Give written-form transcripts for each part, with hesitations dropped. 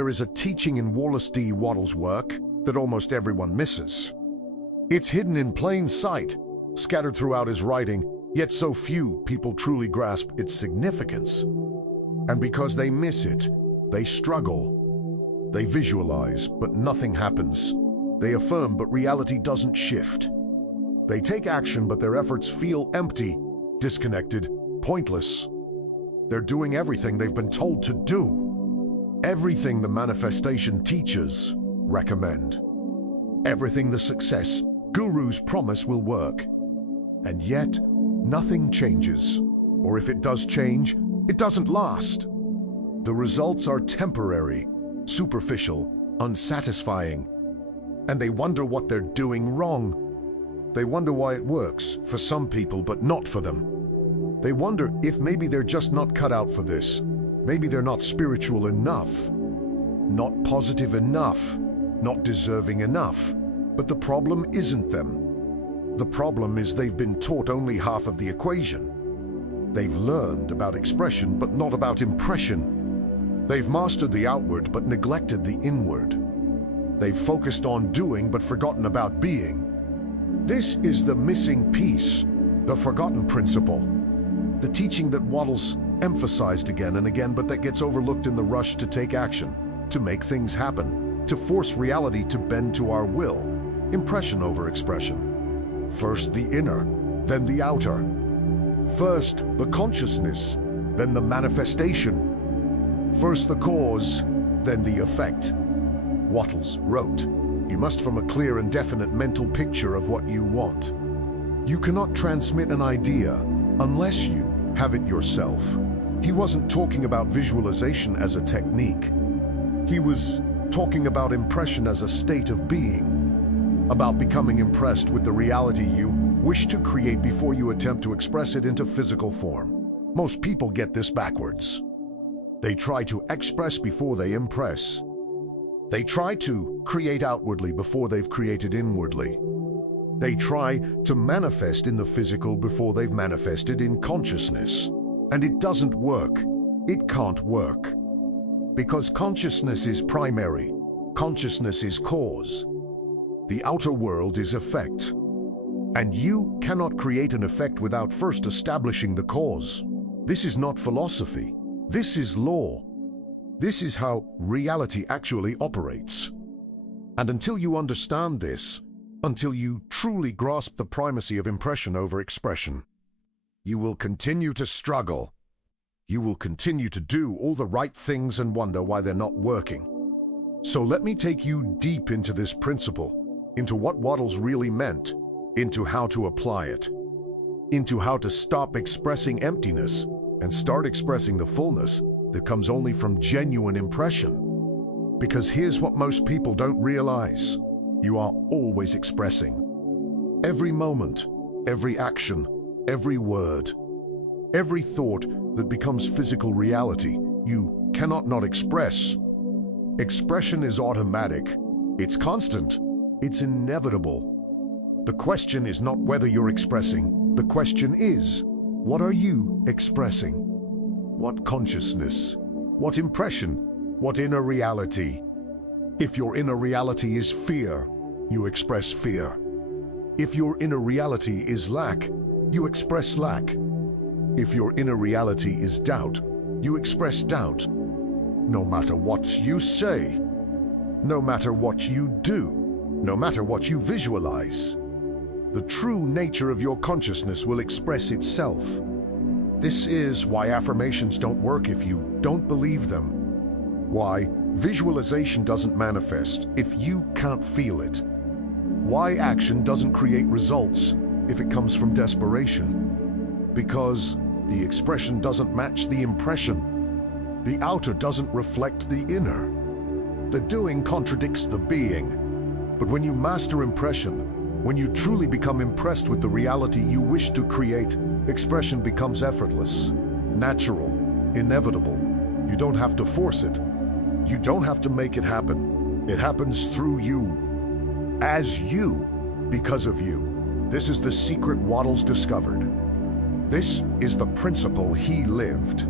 there is a teaching in Wallace D. Wattles' work that almost everyone misses. It's hidden in plain sight, scattered throughout his writing, yet so few people truly grasp its significance. And because they miss it, they struggle. They visualize, but nothing happens. They affirm, but reality doesn't shift. They take action, but their efforts feel empty, disconnected, pointless. They're doing everything they've been told to do. Everything the manifestation teachers recommend. Everything the success gurus promise will work. And yet, nothing changes. Or if it does change, it doesn't last. The results are temporary, superficial, unsatisfying. And they wonder what they're doing wrong. They wonder why it works for some people, but not for them. They wonder if maybe they're just not cut out for this. Maybe they're not spiritual enough, not positive enough, not deserving enough. But the problem isn't them. The problem is they've been taught only half of the equation. They've learned about expression, but not about impression. They've mastered the outward, but neglected the inward. They've focused on doing, but forgotten about being. This is the missing piece, the forgotten principle. The teaching that Wattles emphasized again and again, but that gets overlooked in the rush to take action, to make things happen, to force reality to bend to our will. Impression over expression. First the inner, then the outer. First the consciousness, then the manifestation. First the cause, then the effect. Wattles wrote, "You must form a clear and definite mental picture of what you want. You cannot transmit an idea unless you have it yourself." He wasn't talking about visualization as a technique. He was talking about impression as a state of being, about becoming impressed with the reality you wish to create before you attempt to express it into physical form. Most people get this backwards. They try to express before they impress. They try to create outwardly before they've created inwardly. They try to manifest in the physical before they've manifested in consciousness. And it doesn't work. It can't work. Because consciousness is primary. Consciousness is cause. The outer world is effect. And you cannot create an effect without first establishing the cause. This is not philosophy. This is law. This is how reality actually operates. And until you understand this, until you truly grasp the primacy of impression over expression, you will continue to struggle. You will continue to do all the right things and wonder why they're not working. So let me take you deep into this principle, into what Wattles really meant, into how to apply it, into how to stop expressing emptiness and start expressing the fullness that comes only from genuine impression. Because here's what most people don't realize. You are always expressing. Every moment, every action, every word, every thought that becomes physical reality, you cannot not express. Expression is automatic. It's constant. It's inevitable. The question is not whether you're expressing. The question is, what are you expressing? What consciousness? What impression? What inner reality? If your inner reality is fear, you express fear. If your inner reality is lack, you express lack. If your inner reality is doubt, you express doubt. No matter what you say, no matter what you do, no matter what you visualize, the true nature of your consciousness will express itself. This is why affirmations don't work if you don't believe them. Why visualization doesn't manifest if you can't feel it. Why action doesn't create results if it comes from desperation. Because the expression doesn't match the impression. The outer doesn't reflect the inner. The doing contradicts the being. But when you master impression, when you truly become impressed with the reality you wish to create, expression becomes effortless, natural, inevitable. You don't have to force it. You don't have to make it happen. It happens through you, as you, because of you. This is the secret Wattles discovered. This is the principle he lived.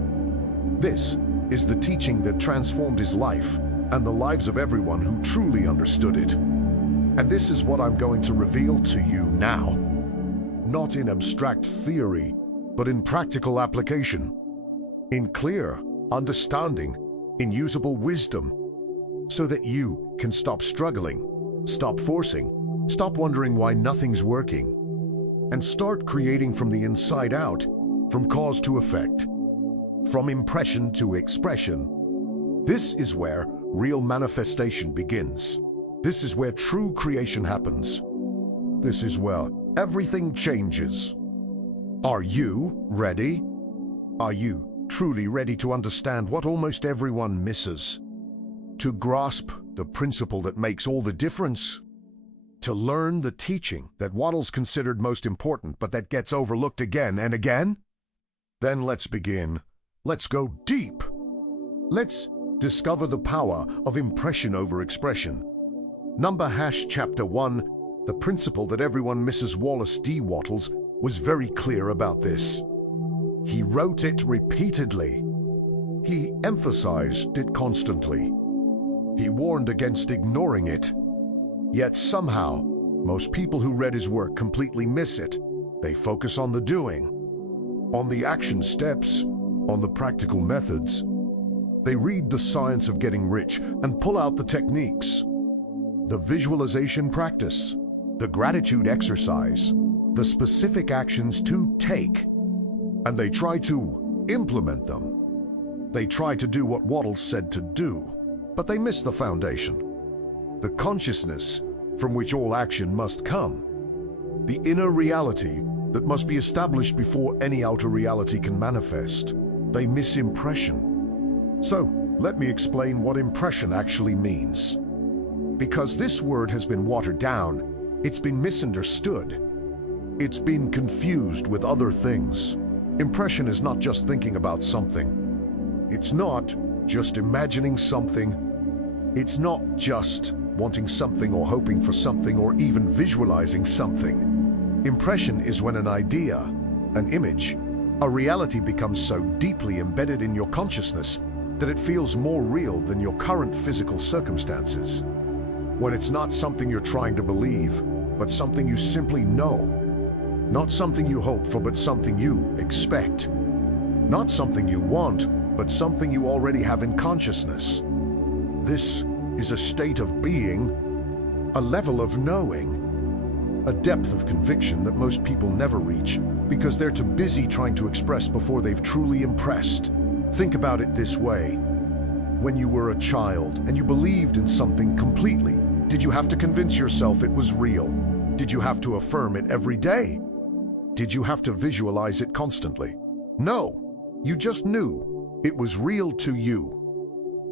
This is the teaching that transformed his life. and the lives of everyone who truly understood it. And this is what I'm going to reveal to you now. Not in abstract theory, but in practical application. In clear understanding, in usable wisdom, so that you can stop struggling, stop forcing, stop wondering why nothing's working, and start creating from the inside out, from cause to effect, from impression to expression. This is where real manifestation begins. This is where true creation happens. This is where everything changes. Are you ready? Are you truly ready to understand what almost everyone misses? To grasp the principle that makes all the difference? To learn the teaching that Wattles considered most important but that gets overlooked again and again? Then let's begin. Let's go deep. Let's discover the power of impression over expression. Chapter 1, the principle that everyone misses. Wallace D. Wattles was very clear about this. He wrote it repeatedly. He emphasized it constantly. He warned against ignoring it. Yet somehow, most people who read his work completely miss it. They focus on the doing, on the action steps, on the practical methods. They read the science of getting rich and pull out the techniques, the visualization practice, the gratitude exercise, the specific actions to take, and they try to implement them. They try to do what Wattles said to do, but they miss the foundation, the consciousness from which all action must come, the inner reality that must be established before any outer reality can manifest. They miss impression. So, let me explain what impression actually means. Because this word has been watered down, it's been misunderstood. It's been confused with other things. Impression is not just thinking about something. It's not just imagining something. It's not just wanting something or hoping for something or even visualizing something. Impression is when an idea, an image, a reality becomes so deeply embedded in your consciousness that it feels more real than your current physical circumstances. When it's not something you're trying to believe, but something you simply know. Not something you hope for, but something you expect. Not something you want, but something you already have in consciousness. This is a state of being, a level of knowing, a depth of conviction that most people never reach because they're too busy trying to express before they've truly impressed. Think about it this way. When you were a child and you believed in something completely, did you have to convince yourself it was real? Did you have to affirm it every day? Did you have to visualize it constantly? No, you just knew it was real to you.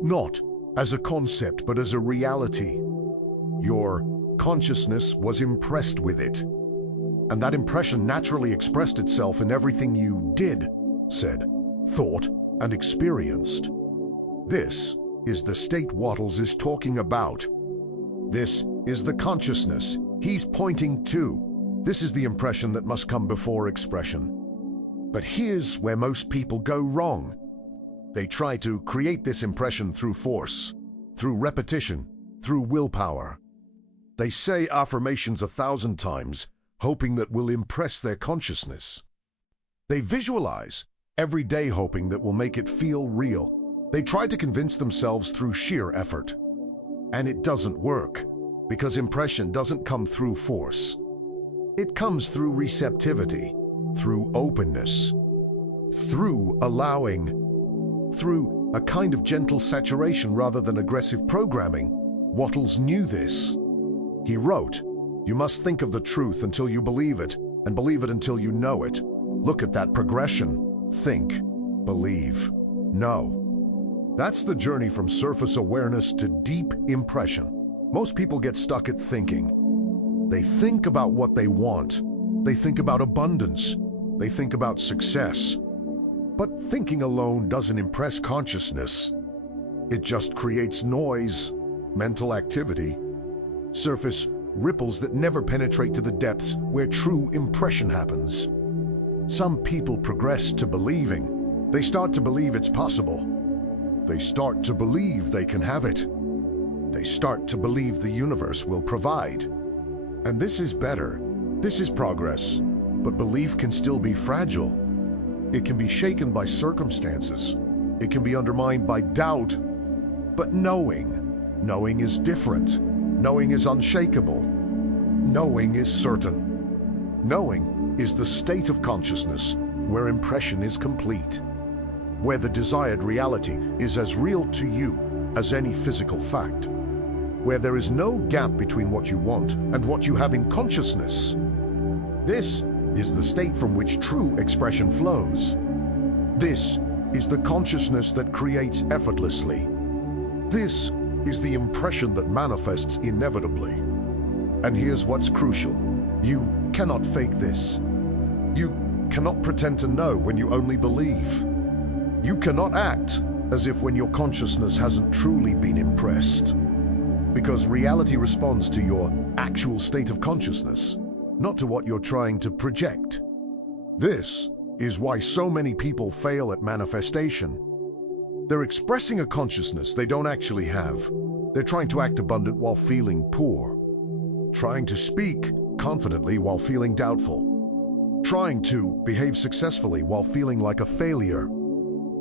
Not as a concept, but as a reality. Your consciousness was impressed with it. And that impression naturally expressed itself in everything you did, said, thought, and experienced. This is the state Wattles is talking about. This is the consciousness he's pointing to. This is the impression that must come before expression. But here's where most people go wrong. They try to create this impression through force, through repetition, through willpower. They say affirmations 1,000 times, hoping that will impress their consciousness. They visualize every day hoping that will make it feel real. They try to convince themselves through sheer effort. And it doesn't work, because impression doesn't come through force. It comes through receptivity, through openness, through allowing, through a kind of gentle saturation rather than aggressive programming. Wattles knew this. He wrote, "You must think of the truth until you believe it, and believe it until you know it." Look at that progression. Think, believe, know. That's the journey from surface awareness to deep impression. Most people get stuck at thinking. They think about what they want. They think about abundance. They think about success. But thinking alone doesn't impress consciousness. It just creates noise, mental activity, surface ripples that never penetrate to the depths where true impression happens. Some people progress to believing. They start to believe it's possible. They start to believe they can have it. They start to believe the universe will provide. And this is better. This is progress. But belief can still be fragile. It can be shaken by circumstances. It can be undermined by doubt. But knowing is different. Knowing is unshakable. Knowing is certain. Knowing is the state of consciousness where impression is complete, where the desired reality is as real to you as any physical fact, where there is no gap between what you want and what you have in consciousness. This is the state from which true expression flows. This is the consciousness that creates effortlessly. This is the impression that manifests inevitably. And here's what's crucial. You cannot fake this. You cannot pretend to know when you only believe. You cannot act as if when your consciousness hasn't truly been impressed. Because reality responds to your actual state of consciousness, not to what you're trying to project. This is why so many people fail at manifestation. They're expressing a consciousness they don't actually have. They're trying to act abundant while feeling poor. Trying to speak confidently while feeling doubtful. Trying to behave successfully while feeling like a failure.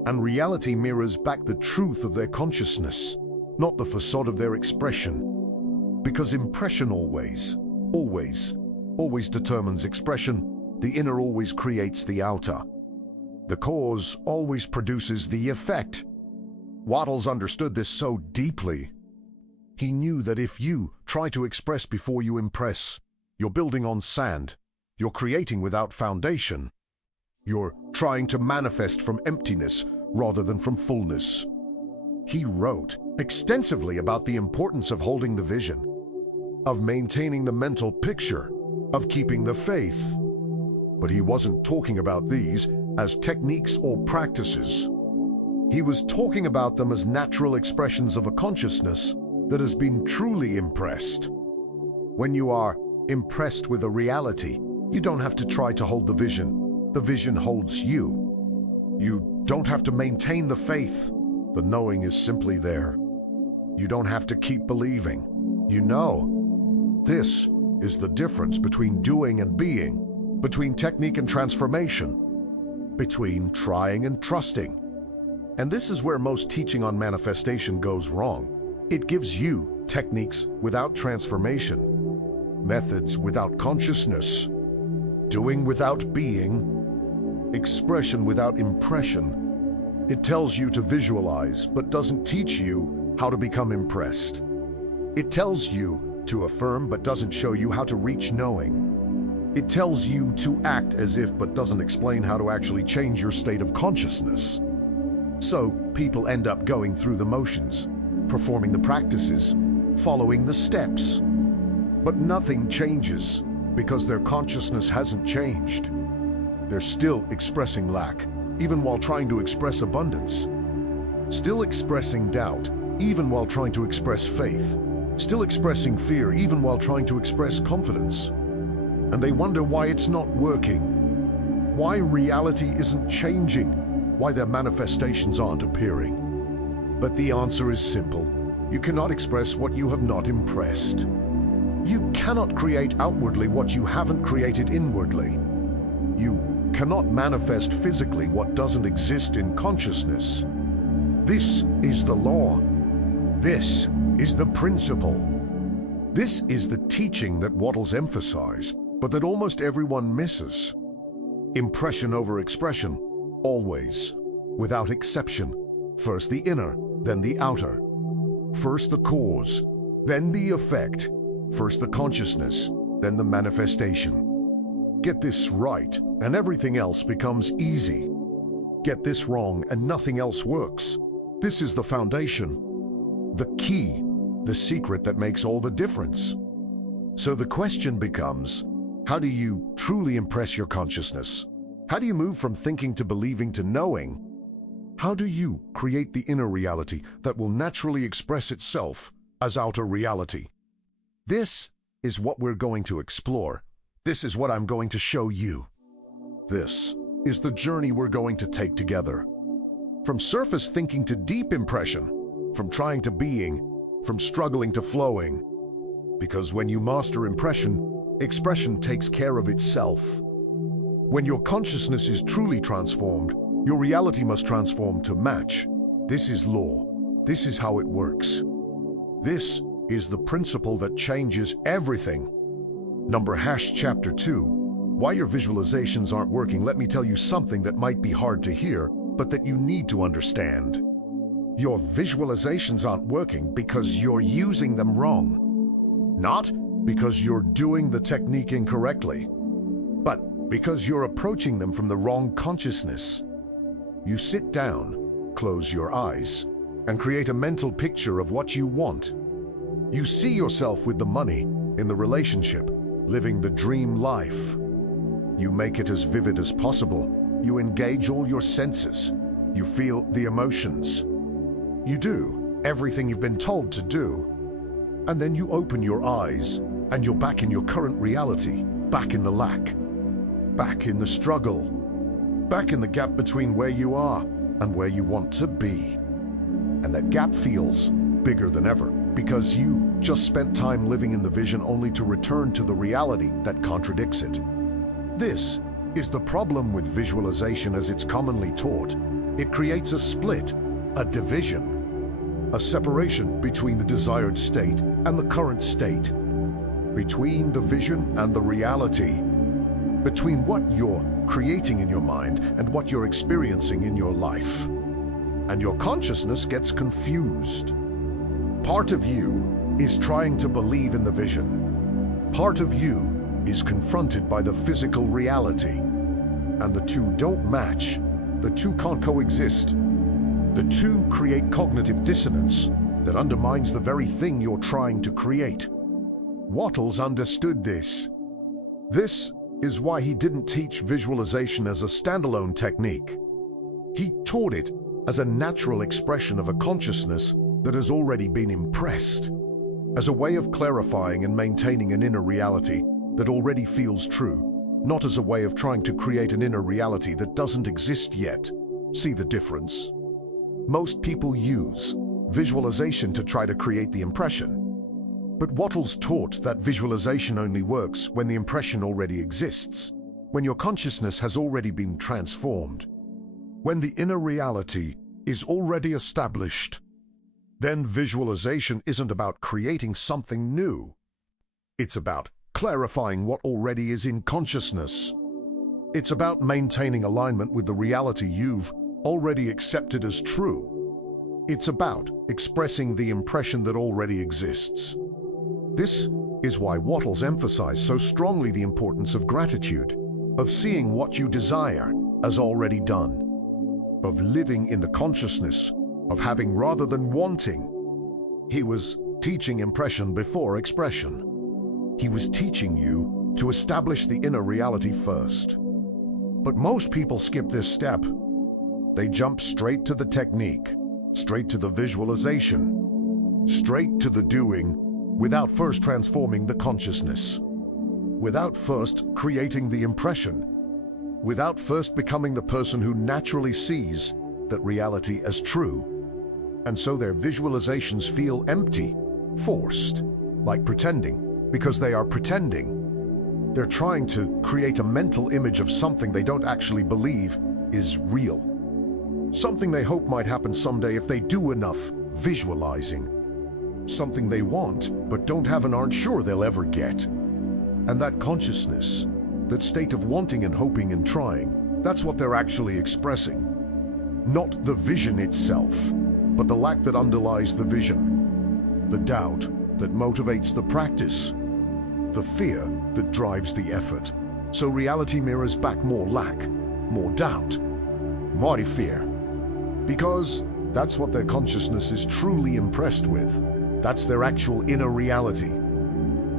And reality mirrors back the truth of their consciousness, not the facade of their expression. Because impression always determines expression. The inner always creates the outer. The cause always produces the effect. Wattles understood this so deeply. He knew that if you try to express before you impress, you're building on sand. You're creating without foundation. You're trying to manifest from emptiness rather than from fullness. He wrote extensively about the importance of holding the vision, of maintaining the mental picture, of keeping the faith. But he wasn't talking about these as techniques or practices. He was talking about them as natural expressions of a consciousness that has been truly impressed. When you are impressed with a reality, you don't have to try to hold the vision. The vision holds you. You don't have to maintain the faith. The knowing is simply there. You don't have to keep believing. You know. This is the difference between doing and being, between technique and transformation, between trying and trusting. And this is where most teaching on manifestation goes wrong. It gives you techniques without transformation, methods without consciousness, doing without being, expression without impression. It tells you to visualize, but doesn't teach you how to become impressed. It tells you to affirm, but doesn't show you how to reach knowing. It tells you to act as if, but doesn't explain how to actually change your state of consciousness. So people end up going through the motions, performing the practices, following the steps. But nothing changes because their consciousness hasn't changed. They're still expressing lack, even while trying to express abundance. Still expressing doubt, even while trying to express faith. Still expressing fear, even while trying to express confidence. And they wonder why it's not working, why reality isn't changing, why their manifestations aren't appearing. But the answer is simple. You cannot express what you have not impressed. You cannot create outwardly what you haven't created inwardly. You cannot manifest physically what doesn't exist in consciousness. This is the law. This is the principle. This is the teaching that Wattles emphasized, but that almost everyone misses. Impression over expression, always, without exception. First the inner, then the outer. First the cause, then the effect. First the consciousness, then the manifestation. Get this right, and everything else becomes easy. Get this wrong, and nothing else works. This is the foundation, the key, the secret that makes all the difference. So the question becomes, how do you truly impress your consciousness? How do you move from thinking to believing to knowing? How do you create the inner reality that will naturally express itself as outer reality? This is what we're going to explore. This is what I'm going to show you. This is the journey we're going to take together. From surface thinking to deep impression, from trying to being, from struggling to flowing. Because when you master impression, expression takes care of itself. When your consciousness is truly transformed, your reality must transform to match. This is law. This is how it works. This is the principle that changes everything. Chapter 2. Why your visualizations aren't working. Let me tell you something that might be hard to hear, but that you need to understand. Your visualizations aren't working because you're using them wrong. Not because you're doing the technique incorrectly, but because you're approaching them from the wrong consciousness. You sit down, close your eyes, and create a mental picture of what you want. You see yourself with the money, in the relationship, living the dream life. You make it as vivid as possible. You engage all your senses. You feel the emotions. You do everything you've been told to do. And then you open your eyes, and you're back in your current reality, back in the lack, back in the struggle, back in the gap between where you are and where you want to be. And that gap feels bigger than ever because you just spent time living in the vision only to return to the reality that contradicts it. This is the problem with visualization as it's commonly taught. It creates a split, a division, a separation between the desired state and the current state, between the vision and the reality, between what you're creating in your mind and what you're experiencing in your life. And your consciousness gets confused. Part of you is trying to believe in the vision. Part of you is confronted by the physical reality. And the two don't match. The two can't coexist. The two create cognitive dissonance that undermines the very thing you're trying to create. Wattles understood this. This is why he didn't teach visualization as a standalone technique. He taught it as a natural expression of a consciousness that has already been impressed, as a way of clarifying and maintaining an inner reality that already feels true, not as a way of trying to create an inner reality that doesn't exist yet. See the difference? Most people use visualization to try to create the impression. But Wattles taught that visualization only works when the impression already exists, when your consciousness has already been transformed, when the inner reality is already established. Then visualization isn't about creating something new. It's about clarifying what already is in consciousness. It's about maintaining alignment with the reality you've already accepted as true. It's about expressing the impression that already exists. This is why Wattles emphasized so strongly the importance of gratitude, of seeing what you desire as already done, of living in the consciousness of having rather than wanting. He was teaching impression before expression. He was teaching you to establish the inner reality first. But most people skip this step. They jump straight to the technique, straight to the visualization, straight to the doing, without first transforming the consciousness, without first creating the impression, without first becoming the person who naturally sees that reality as true. And so their visualizations feel empty, forced, like pretending, because they are pretending. They're trying to create a mental image of something they don't actually believe is real. Something they hope might happen someday if they do enough visualizing. Something they want, but don't have and aren't sure they'll ever get. And that consciousness, that state of wanting and hoping and trying, that's what they're actually expressing. Not the vision itself, but the lack that underlies the vision, the doubt that motivates the practice, the fear that drives the effort. So reality mirrors back more lack, more doubt, more fear. Because that's what their consciousness is truly impressed with. That's their actual inner reality.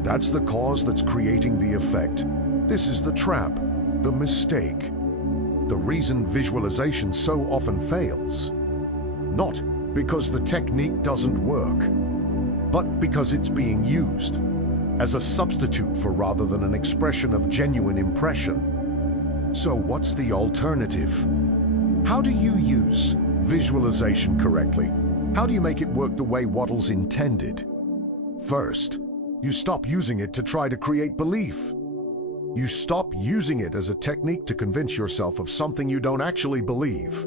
That's the cause that's creating the effect. This is the trap, the mistake, the reason visualization so often fails. Not because the technique doesn't work, but because it's being used as a substitute for rather than an expression of genuine impression. So what's the alternative? How do you use visualization correctly? How do you make it work the way Wattles intended? First, you stop using it to try to create belief. You stop using it as a technique to convince yourself of something you don't actually believe.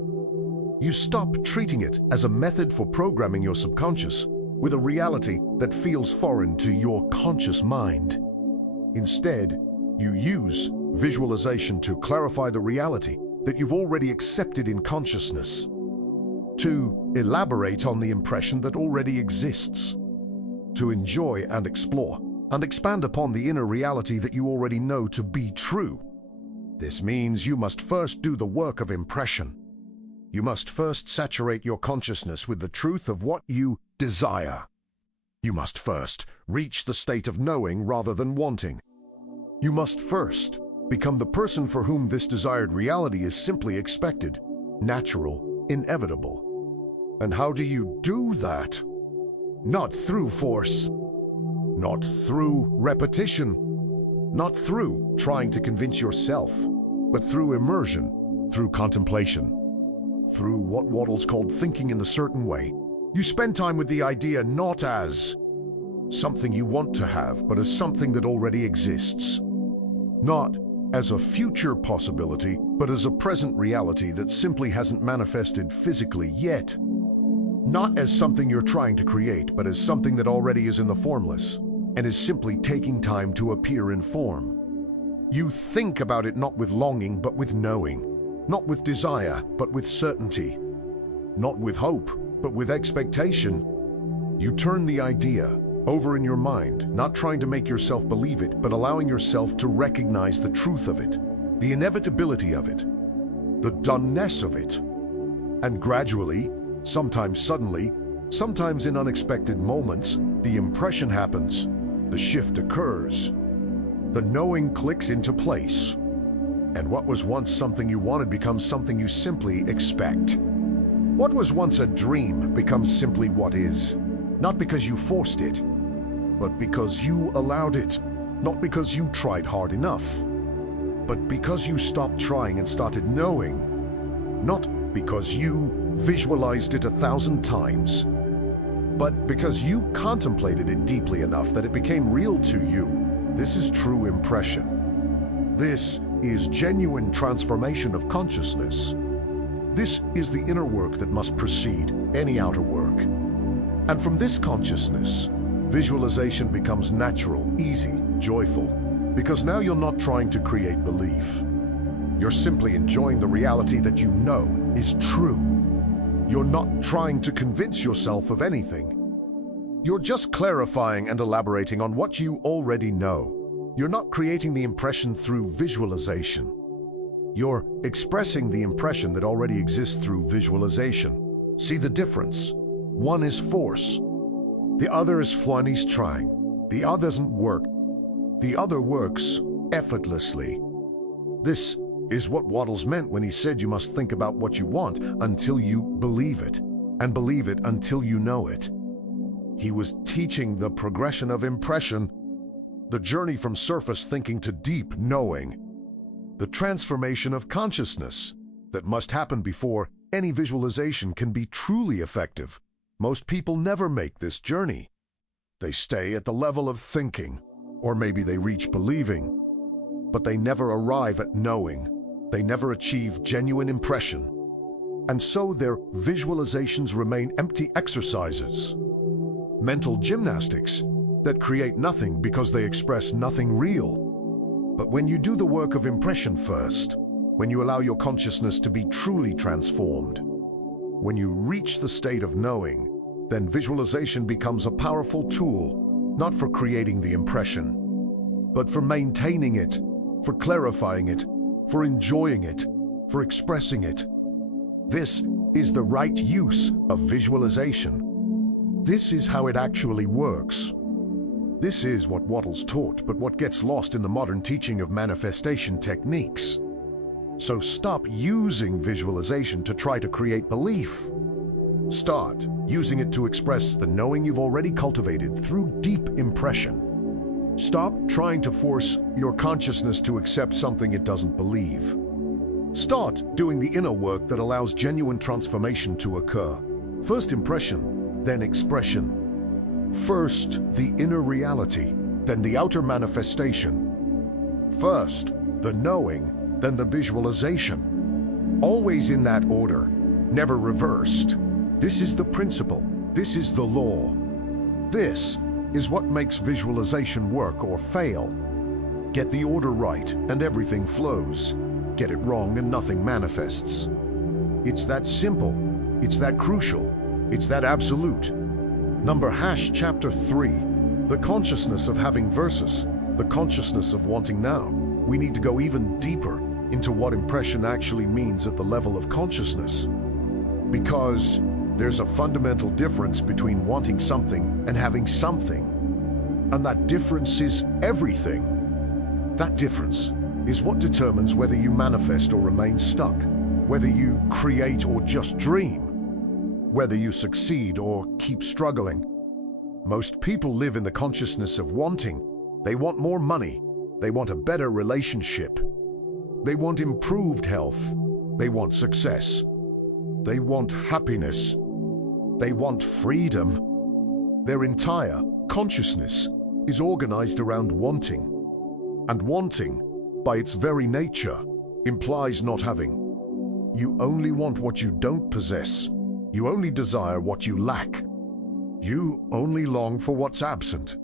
You stop treating it as a method for programming your subconscious with a reality that feels foreign to your conscious mind. Instead, you use visualization to clarify the reality that you've already accepted in consciousness, to elaborate on the impression that already exists, to enjoy and explore and expand upon the inner reality that you already know to be true. This means you must first do the work of impression. You must first saturate your consciousness with the truth of what you desire. You must first reach the state of knowing rather than wanting. You must first become the person for whom this desired reality is simply expected, natural, inevitable. And how do you do that? Not through force, not through repetition, not through trying to convince yourself, but through immersion, through contemplation, through what Wattles called thinking in a certain way. You spend time with the idea not as something you want to have, but as something that already exists. Not as a future possibility, but as a present reality that simply hasn't manifested physically yet. Not as something you're trying to create, but as something that already is in the formless and is simply taking time to appear in form. You think about it not with longing, but with knowing. Not with desire, but with certainty. Not with hope, but with expectation. You turn the idea over in your mind, not trying to make yourself believe it, but allowing yourself to recognize the truth of it, the inevitability of it, the doneness of it. And gradually, sometimes suddenly, sometimes in unexpected moments, the impression happens, the shift occurs, the knowing clicks into place. And what was once something you wanted becomes something you simply expect. What was once a dream becomes simply what is, not because you forced it, but because you allowed it, not because you tried hard enough, but because you stopped trying and started knowing, not because you visualized it 1,000 times, but because you contemplated it deeply enough that it became real to you. This is true impression. This is genuine transformation of consciousness. This is the inner work that must precede any outer work. And from this consciousness, visualization becomes natural, easy, joyful, because now you're not trying to create belief. You're simply enjoying the reality that you know is true. You're not trying to convince yourself of anything. You're just clarifying and elaborating on what you already know. You're not creating the impression through visualization. You're expressing the impression that already exists through visualization. See the difference? One is force. The other is fun. He's trying. The other doesn't work. The other works effortlessly. This is what Wattles meant when he said you must think about what you want until you believe it, and believe it until you know it. He was teaching the progression of impression, the journey from surface thinking to deep knowing, the transformation of consciousness that must happen before any visualization can be truly effective. Most people never make this journey. They stay at the level of thinking, or maybe they reach believing, but they never arrive at knowing. They never achieve genuine impression. And so their visualizations remain empty exercises, mental gymnastics that create nothing because they express nothing real. But when you do the work of impression first, when you allow your consciousness to be truly transformed, when you reach the state of knowing, then visualization becomes a powerful tool, not for creating the impression, but for maintaining it, for clarifying it, for enjoying it, for expressing it. This is the right use of visualization. This is how it actually works. This is what Wattles taught, but what gets lost in the modern teaching of manifestation techniques. So stop using visualization to try to create belief. Start using it to express the knowing you've already cultivated through deep impression. Stop trying to force your consciousness to accept something it doesn't believe. Start doing the inner work that allows genuine transformation to occur. First impression then expression. First, the inner reality, then the outer manifestation. First, the knowing, then the visualization. Always in that order, never reversed. This is the principle. This is the law. This is what makes visualization work or fail. Get the order right and everything flows. Get it wrong and nothing manifests. It's that simple. It's that crucial. It's that absolute. Number chapter 3. The consciousness of having versus the consciousness of wanting now. We need to go even deeper into what impression actually means at the level of consciousness. Because there's a fundamental difference between wanting something and having something. And that difference is everything. That difference is what determines whether you manifest or remain stuck, whether you create or just dream, whether you succeed or keep struggling. Most people live in the consciousness of wanting. They want more money. They want a better relationship. They want improved health. They want success. They want happiness. They want freedom. Their entire consciousness is organized around wanting. And wanting, by its very nature, implies not having. You only want what you don't possess. You only desire what you lack. You only long for what's absent.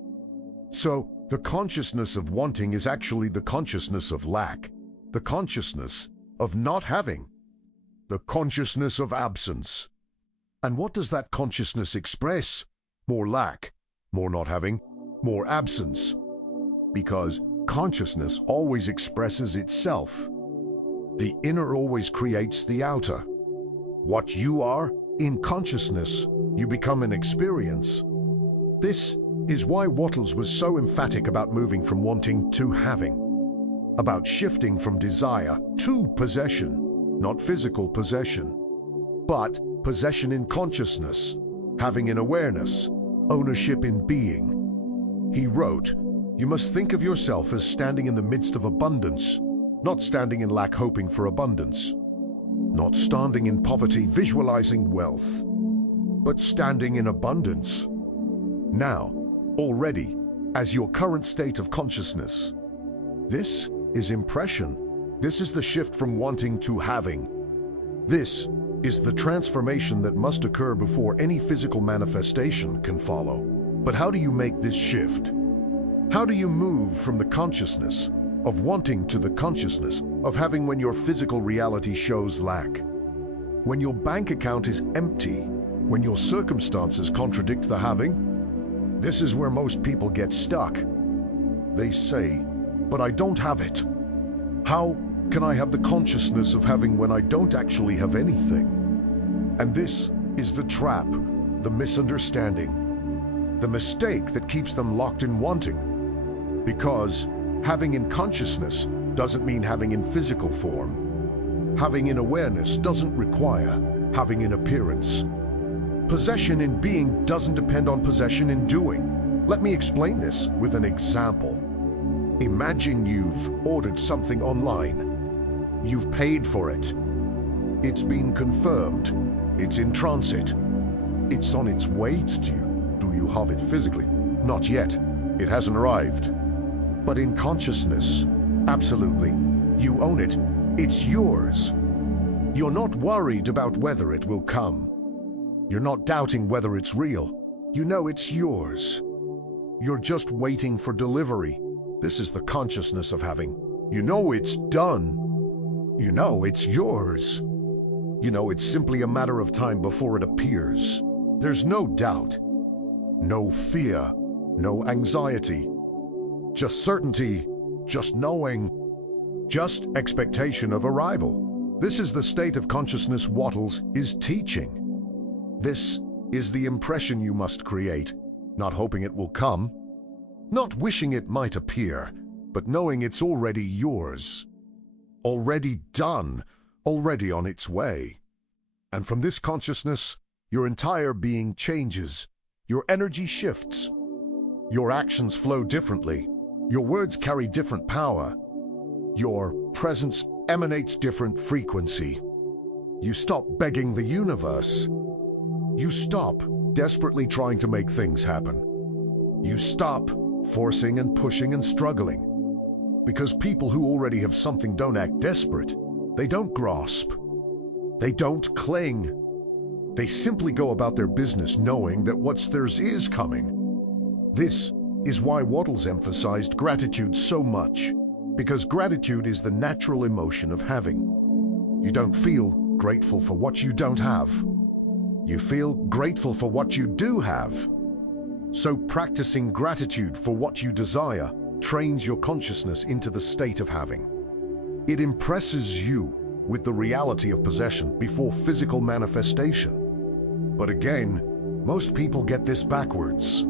So, the consciousness of wanting is actually the consciousness of lack, the consciousness of not having, the consciousness of absence. And what does that consciousness express? More lack, more not having, more absence. Because consciousness always expresses itself. The inner always creates the outer. What you are, in consciousness, you become an experience. This is why Wattles was so emphatic about moving from wanting to having, about shifting from desire to possession, not physical possession, but possession in consciousness, having in awareness, ownership in being. He wrote, "You must think of yourself as standing in the midst of abundance, not standing in lack hoping for abundance, not standing in poverty visualizing wealth, but standing in abundance. Now, already, as your current state of consciousness. This is impression. This is the shift from wanting to having. This is the transformation that must occur before any physical manifestation can follow. But how do you make this shift? How do you move from the consciousness of wanting to the consciousness of having when your physical reality shows lack? When your bank account is empty, when your circumstances contradict the having? This is where most people get stuck. They say, "But I don't have it. How can I have the consciousness of having when I don't actually have anything?" And this is the trap, the misunderstanding, the mistake that keeps them locked in wanting. Because having in consciousness doesn't mean having in physical form. Having in awareness doesn't require having in appearance. Possession in being doesn't depend on possession in doing. Let me explain this with an example. Imagine you've ordered something online. You've paid for it. It's been confirmed. It's in transit. It's on its way to you. Do you have it physically? Not yet. It hasn't arrived. But in consciousness, absolutely, you own it. It's yours. You're not worried about whether it will come. You're not doubting whether it's real. You know it's yours. You're just waiting for delivery. This is the consciousness of having. You know it's done. You know it's yours. You know it's simply a matter of time before it appears. There's no doubt, no fear, no anxiety. Just certainty, just knowing, just expectation of arrival. This is the state of consciousness Wattles is teaching. This is the impression you must create, not hoping it will come, not wishing it might appear, but knowing it's already yours, already done, already on its way. And from this consciousness, your entire being changes, your energy shifts, your actions flow differently, your words carry different power, your presence emanates different frequency. You stop begging the universe. You stop desperately trying to make things happen. You stop forcing and pushing and struggling. Because people who already have something don't act desperate. They don't grasp. They don't cling. They simply go about their business knowing that what's theirs is coming. This is why Wattles emphasized gratitude so much, because gratitude is the natural emotion of having. You don't feel grateful for what you don't have. You feel grateful for what you do have. So practicing gratitude for what you desire trains your consciousness into the state of having. It impresses you with the reality of possession before physical manifestation. But again, most people get this backwards.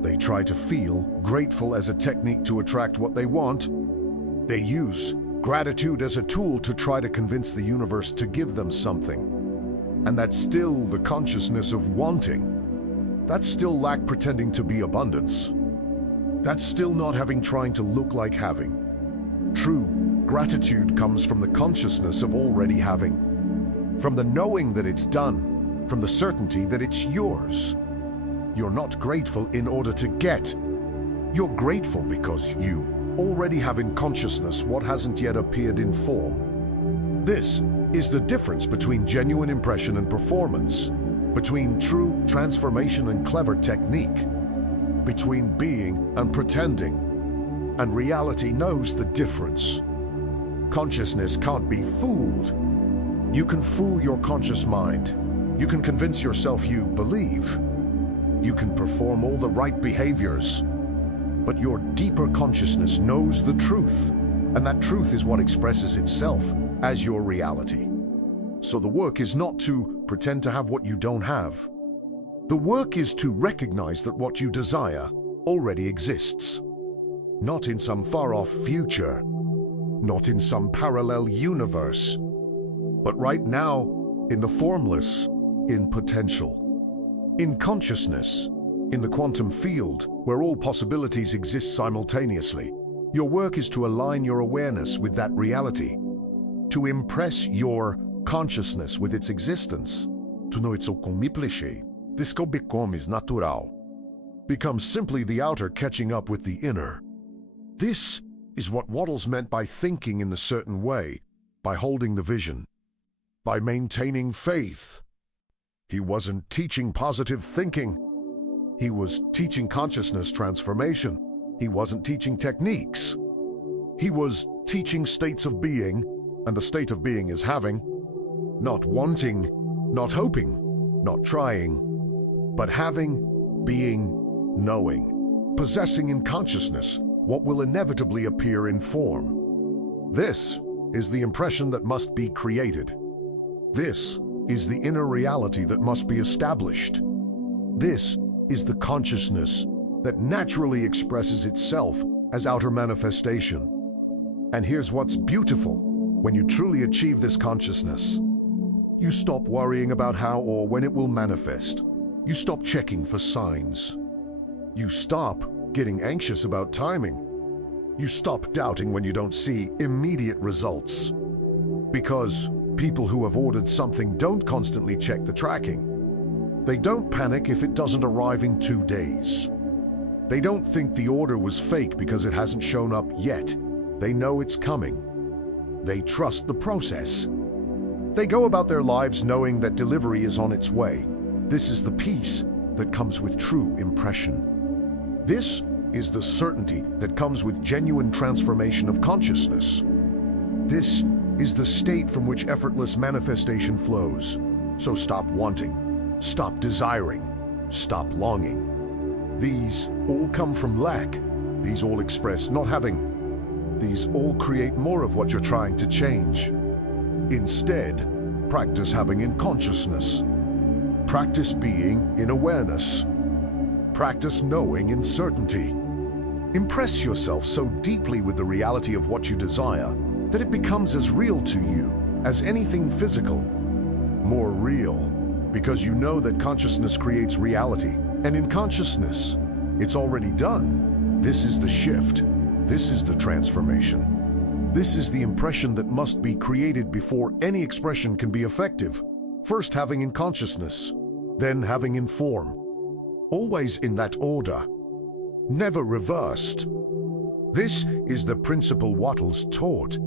They try to feel grateful as a technique to attract what they want. They use gratitude as a tool to try to convince the universe to give them something. And that's still the consciousness of wanting. That's still lack pretending to be abundance. That's still not having trying to look like having. True gratitude comes from the consciousness of already having. From the knowing that it's done. From the certainty that it's yours. You're not grateful in order to get. You're grateful because you already have in consciousness what hasn't yet appeared in form. This is the difference between genuine impression and performance, between true transformation and clever technique, between being and pretending. And reality knows the difference. Consciousness can't be fooled. You can fool your conscious mind. You can convince yourself you believe. You can perform all the right behaviors. But your deeper consciousness knows the truth, and that truth is what expresses itself as your reality. So the work is not to pretend to have what you don't have. The work is to recognize that what you desire already exists. Not in some far-off future, not in some parallel universe, but right now in the formless, in potential, in consciousness, in the quantum field where all possibilities exist simultaneously. Your work is to align your awareness with that reality, to impress your consciousness with its existence. Tu não és o complice. This becomes natural. Becomes simply the outer catching up with the inner. This is what Wattles meant by thinking in the certain way, by holding the vision, by maintaining faith. He wasn't teaching positive thinking. He was teaching consciousness transformation. He wasn't teaching techniques. He was teaching states of being, and the state of being is having, not wanting, not hoping, not trying, but having, being, knowing, possessing in consciousness what will inevitably appear in form. This is the impression that must be created. This is the inner reality that must be established. This is the consciousness that naturally expresses itself as outer manifestation. And here's what's beautiful. When you truly achieve this consciousness, you stop worrying about how or when it will manifest. You stop checking for signs. You stop getting anxious about timing. You stop doubting when you don't see immediate results. Because people who have ordered something don't constantly check the tracking. They don't panic if it doesn't arrive in 2 days. They don't think the order was fake because it hasn't shown up yet. They know it's coming. They trust the process. They go about their lives knowing that delivery is on its way. This is the peace that comes with true impression. This is the certainty that comes with genuine transformation of consciousness. This is the state from which effortless manifestation flows. So stop wanting, stop desiring, stop longing. These all come from lack. These all express not having. These all create more of what you're trying to change. Instead, practice having in consciousness. Practice being in awareness. Practice knowing in certainty. Impress yourself so deeply with the reality of what you desire that it becomes as real to you as anything physical. More real, because you know that consciousness creates reality, and in consciousness, it's already done. This is the shift. This is the transformation. This is the impression that must be created before any expression can be effective. First having in consciousness, then having in form. Always in that order, never reversed. This is the principle Wattles taught.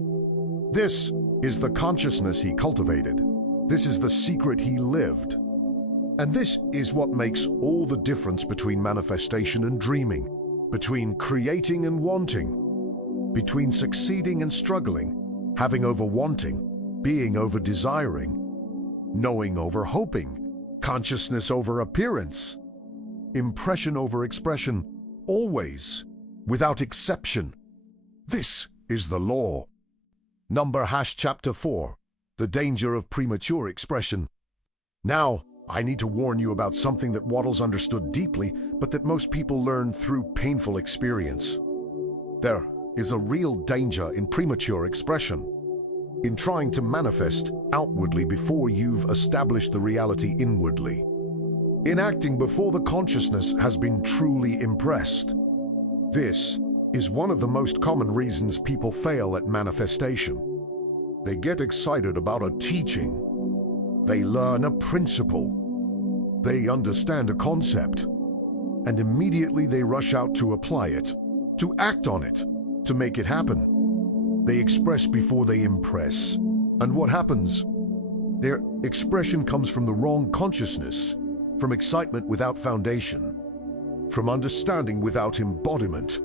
This is the consciousness he cultivated. This is the secret he lived. And this is what makes all the difference between manifestation and dreaming, between creating and wanting, between succeeding and struggling, having over wanting, being over desiring, knowing over hoping, consciousness over appearance, impression over expression, always, without exception. This is the law. Chapter 4, The Danger of Premature Expression. Now, I need to warn you about something that Wattles understood deeply, but that most people learn through painful experience. There is a real danger in premature expression, in trying to manifest outwardly before you've established the reality inwardly, in acting before the consciousness has been truly impressed. This is one of the most common reasons people fail at manifestation. They get excited about a teaching. They learn a principle. They understand a concept. And immediately they rush out to apply it, to act on it, to make it happen. They express before they impress. And what happens? Their expression comes from the wrong consciousness, from excitement without foundation, from understanding without embodiment,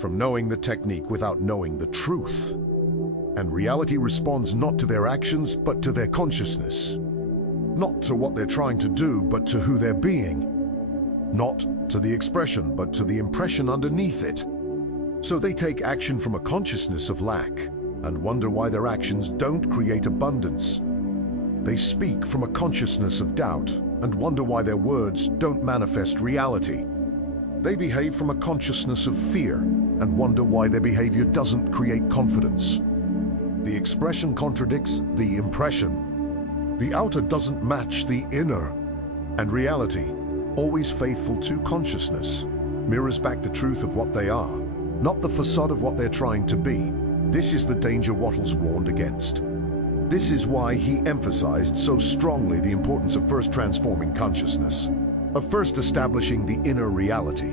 from knowing the technique without knowing the truth. And reality responds not to their actions, but to their consciousness. Not to what they're trying to do, but to who they're being. Not to the expression, but to the impression underneath it. So they take action from a consciousness of lack and wonder why their actions don't create abundance. They speak from a consciousness of doubt and wonder why their words don't manifest reality. They behave from a consciousness of fear and wonder why their behavior doesn't create confidence. The expression contradicts the impression. The outer doesn't match the inner. And reality, always faithful to consciousness, mirrors back the truth of what they are, not the facade of what they're trying to be. This is the danger Wattles warned against. This is why he emphasized so strongly the importance of first transforming consciousness, of first establishing the inner reality,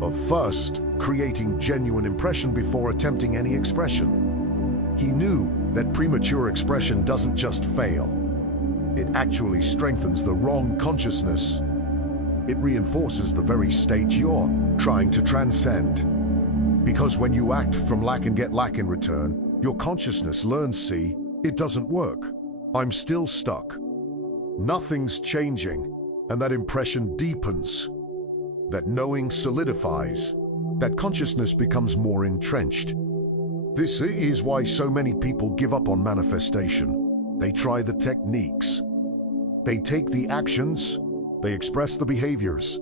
of first creating genuine impression before attempting any expression. He knew that premature expression doesn't just fail. It actually strengthens the wrong consciousness. It reinforces the very state you're trying to transcend. Because when you act from lack and get lack in return, your consciousness learns, see, it doesn't work. I'm still stuck. Nothing's changing, and that impression deepens. That knowing solidifies. That consciousness becomes more entrenched. This is why so many people give up on manifestation. They try the techniques. They take the actions. They express the behaviors.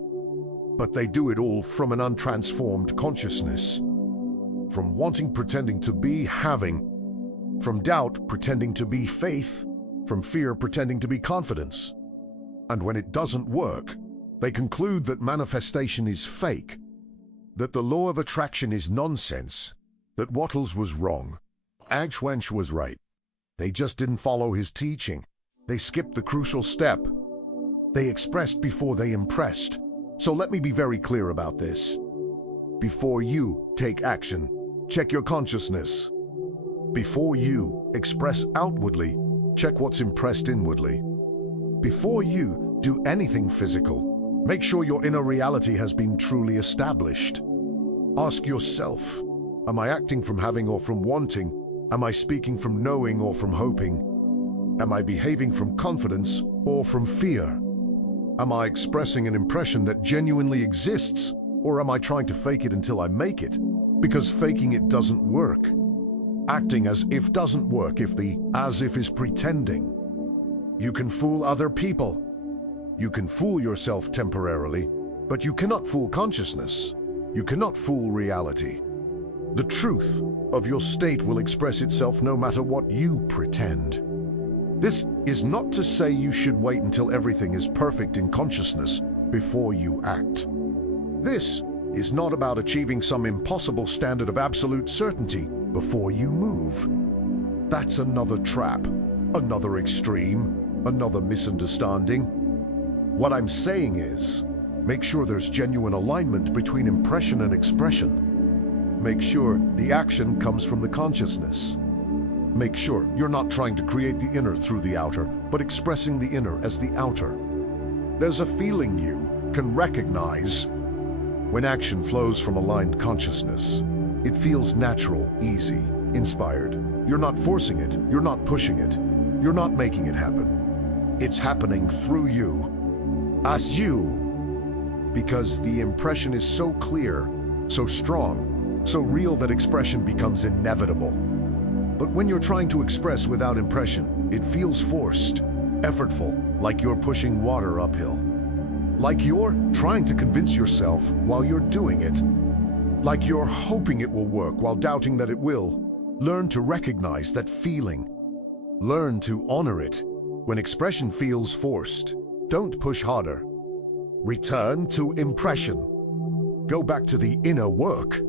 But they do it all from an untransformed consciousness. From wanting pretending to be having. From doubt pretending to be faith. From fear pretending to be confidence. And when it doesn't work, they conclude that manifestation is fake. That the law of attraction is nonsense. That Wattles was wrong. Agwench was right. They just didn't follow his teaching. They skipped the crucial step. They expressed before they impressed. So let me be very clear about this. Before you take action, check your consciousness. Before you express outwardly, check what's impressed inwardly. Before you do anything physical, make sure your inner reality has been truly established. Ask yourself, am I acting from having or from wanting? Am I speaking from knowing or from hoping? Am I behaving from confidence or from fear? Am I expressing an impression that genuinely exists, or am I trying to fake it until I make it? Because faking it doesn't work. Acting as if doesn't work if the as if is pretending. You can fool other people. You can fool yourself temporarily, but you cannot fool consciousness. You cannot fool reality. The truth of your state will express itself no matter what you pretend. This is not to say you should wait until everything is perfect in consciousness before you act. This is not about achieving some impossible standard of absolute certainty before you move. That's another trap, another extreme, another misunderstanding. What I'm saying is, make sure there's genuine alignment between impression and expression. Make sure the action comes from the consciousness. Make sure you're not trying to create the inner through the outer, but expressing the inner as the outer. There's a feeling you can recognize when action flows from aligned consciousness. It feels natural, easy, inspired. You're not forcing it, you're not pushing it, you're not making it happen. It's happening through you, as you, because the impression is so clear, so strong, so real that expression becomes inevitable. But when you're trying to express without impression, it feels forced, effortful, like you're pushing water uphill. Like you're trying to convince yourself while you're doing it. Like you're hoping it will work while doubting that it will. Learn to recognize that feeling. Learn to honor it. When expression feels forced, don't push harder. Return to impression. Go back to the inner work.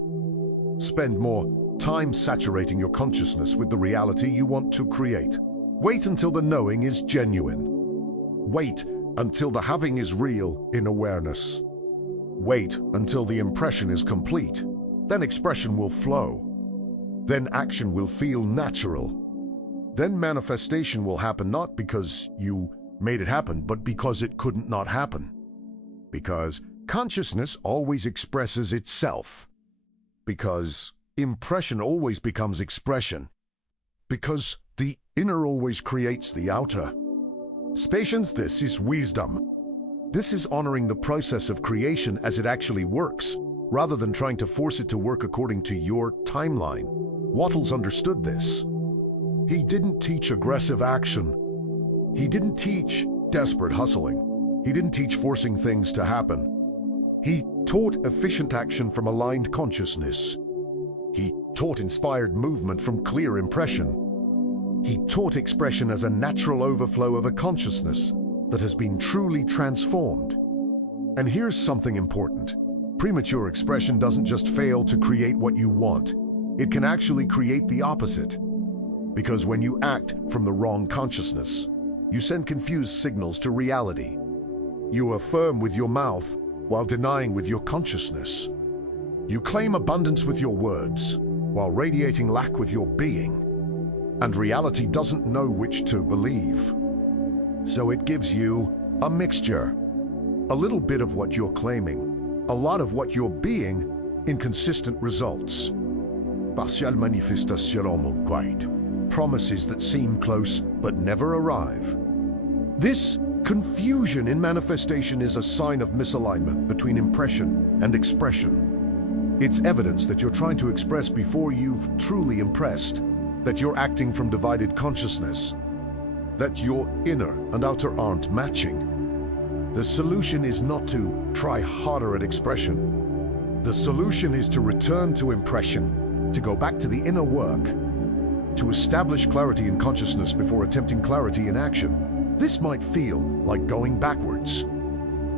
Spend more time saturating your consciousness with the reality you want to create. Wait until the knowing is genuine. Wait until the having is real in awareness. Wait until the impression is complete. Then expression will flow. Then action will feel natural. Then manifestation will happen not because you made it happen, but because it couldn't not happen. Because consciousness always expresses itself. Because impression always becomes expression. Because the inner always creates the outer. Patience, this is wisdom. This is honoring the process of creation as it actually works, rather than trying to force it to work according to your timeline. Wattles understood this. He didn't teach aggressive action. He didn't teach desperate hustling. He didn't teach forcing things to happen. He taught efficient action from aligned consciousness. He taught inspired movement from clear impression. He taught expression as a natural overflow of a consciousness that has been truly transformed. And here's something important. Premature expression doesn't just fail to create what you want. It can actually create the opposite. Because when you act from the wrong consciousness, you send confused signals to reality. You affirm with your mouth while denying with your consciousness. You claim abundance with your words while radiating lack with your being. And reality doesn't know which to believe. So it gives you a mixture. A little bit of what you're claiming, a lot of what you're being, inconsistent results. Partial manifestation quite. Promises that seem close but never arrive. This confusion in manifestation is a sign of misalignment between impression and expression. It's evidence that you're trying to express before you've truly impressed, that you're acting from divided consciousness, that your inner and outer aren't matching. The solution is not to try harder at expression. The solution is to return to impression, to go back to the inner work, to establish clarity in consciousness before attempting clarity in action. This might feel like going backwards,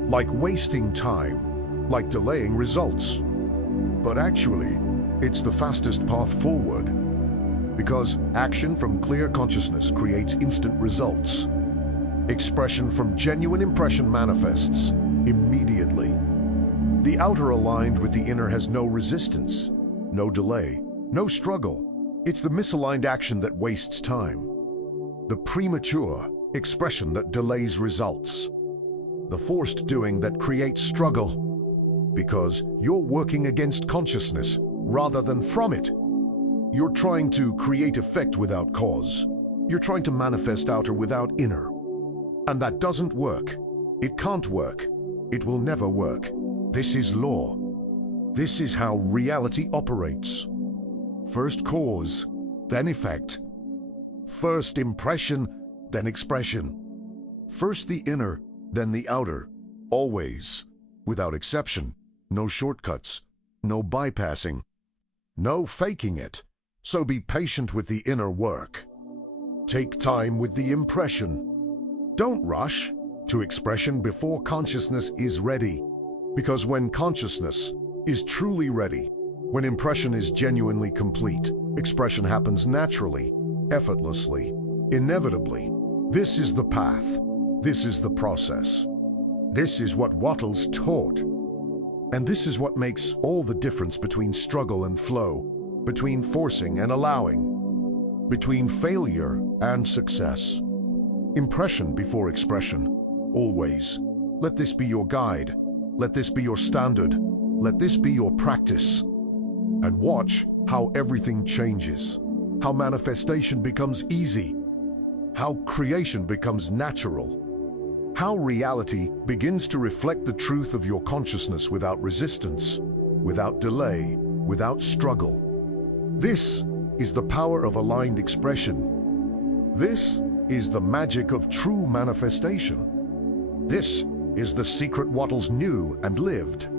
like wasting time, like delaying results. But actually, it's the fastest path forward. Because action from clear consciousness creates instant results. Expression from genuine impression manifests immediately. The outer aligned with the inner has no resistance, no delay, no struggle. It's the misaligned action that wastes time. The premature expression that delays results. The forced doing that creates struggle. Because you're working against consciousness rather than from it. You're trying to create effect without cause. You're trying to manifest outer without inner. And that doesn't work. It can't work. It will never work. This is law. This is how reality operates. First cause, then effect. First impression, then expression. First the inner, then the outer. Always. Without exception. No shortcuts. No bypassing. No faking it. So be patient with the inner work. Take time with the impression. Don't rush to expression before consciousness is ready. Because when consciousness is truly ready, when impression is genuinely complete, expression happens naturally, effortlessly, inevitably. This is the path. This is the process. This is what Wattles taught. And this is what makes all the difference between struggle and flow, between forcing and allowing, between failure and success. Impression before expression, always. Let this be your guide. Let this be your standard. Let this be your practice. And watch how everything changes, how manifestation becomes easy, how creation becomes natural, how reality begins to reflect the truth of your consciousness without resistance, without delay, without struggle. This is the power of aligned expression. This is the magic of true manifestation. This is the secret Wattles knew and lived.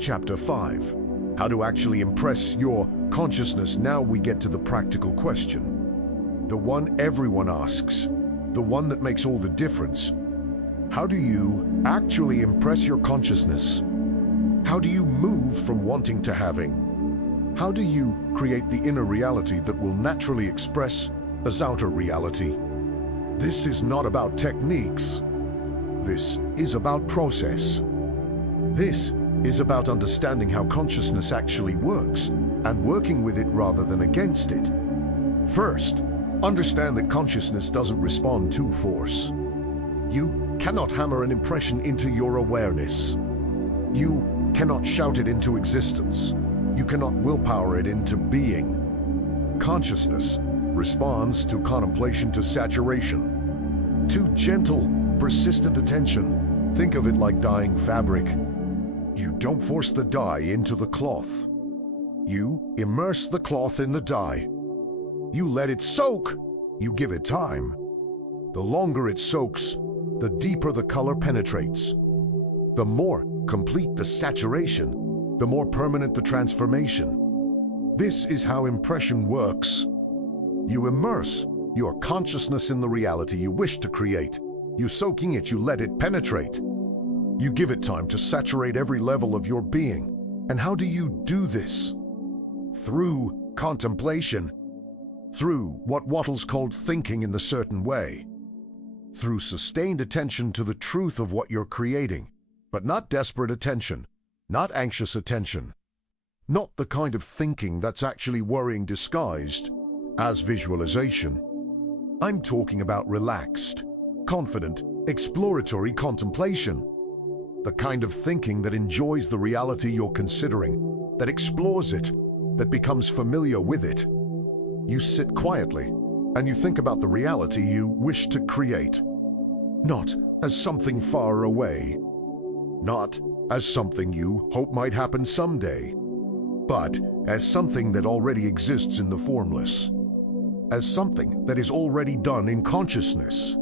Chapter 5. How to actually impress your consciousness. Now we get to the practical question. The one everyone asks. The one that makes all the difference. How do you actually impress your consciousness? How do you move from wanting to having? How do you create the inner reality that will naturally express as outer reality? This is not about techniques. This is about process. This is about understanding how consciousness actually works and working with it rather than against it. First, understand that consciousness doesn't respond to force. You cannot hammer an impression into your awareness. You cannot shout it into existence. You cannot willpower it into being. Consciousness responds to contemplation, to saturation, to gentle, persistent attention. Think of it like dyeing fabric. You don't force the dye into the cloth. You immerse the cloth in the dye. You let it soak. You give it time. The longer it soaks, the deeper the color penetrates. The more complete the saturation, the more permanent the transformation. This is how impression works. You immerse your consciousness in the reality you wish to create. You soaking it, you let it penetrate. You give it time to saturate every level of your being. And how do you do this? Through contemplation. Through what Wattles called thinking in the certain way. Through sustained attention to the truth of what you're creating, but not desperate attention, not anxious attention. Not the kind of thinking that's actually worrying disguised as visualization. I'm talking about relaxed, confident, exploratory contemplation. The kind of thinking that enjoys the reality you're considering, that explores it, that becomes familiar with it. You sit quietly and you think about the reality you wish to create, not as something far away, not as something you hope might happen someday, but as something that already exists in the formless, as something that is already done in consciousness,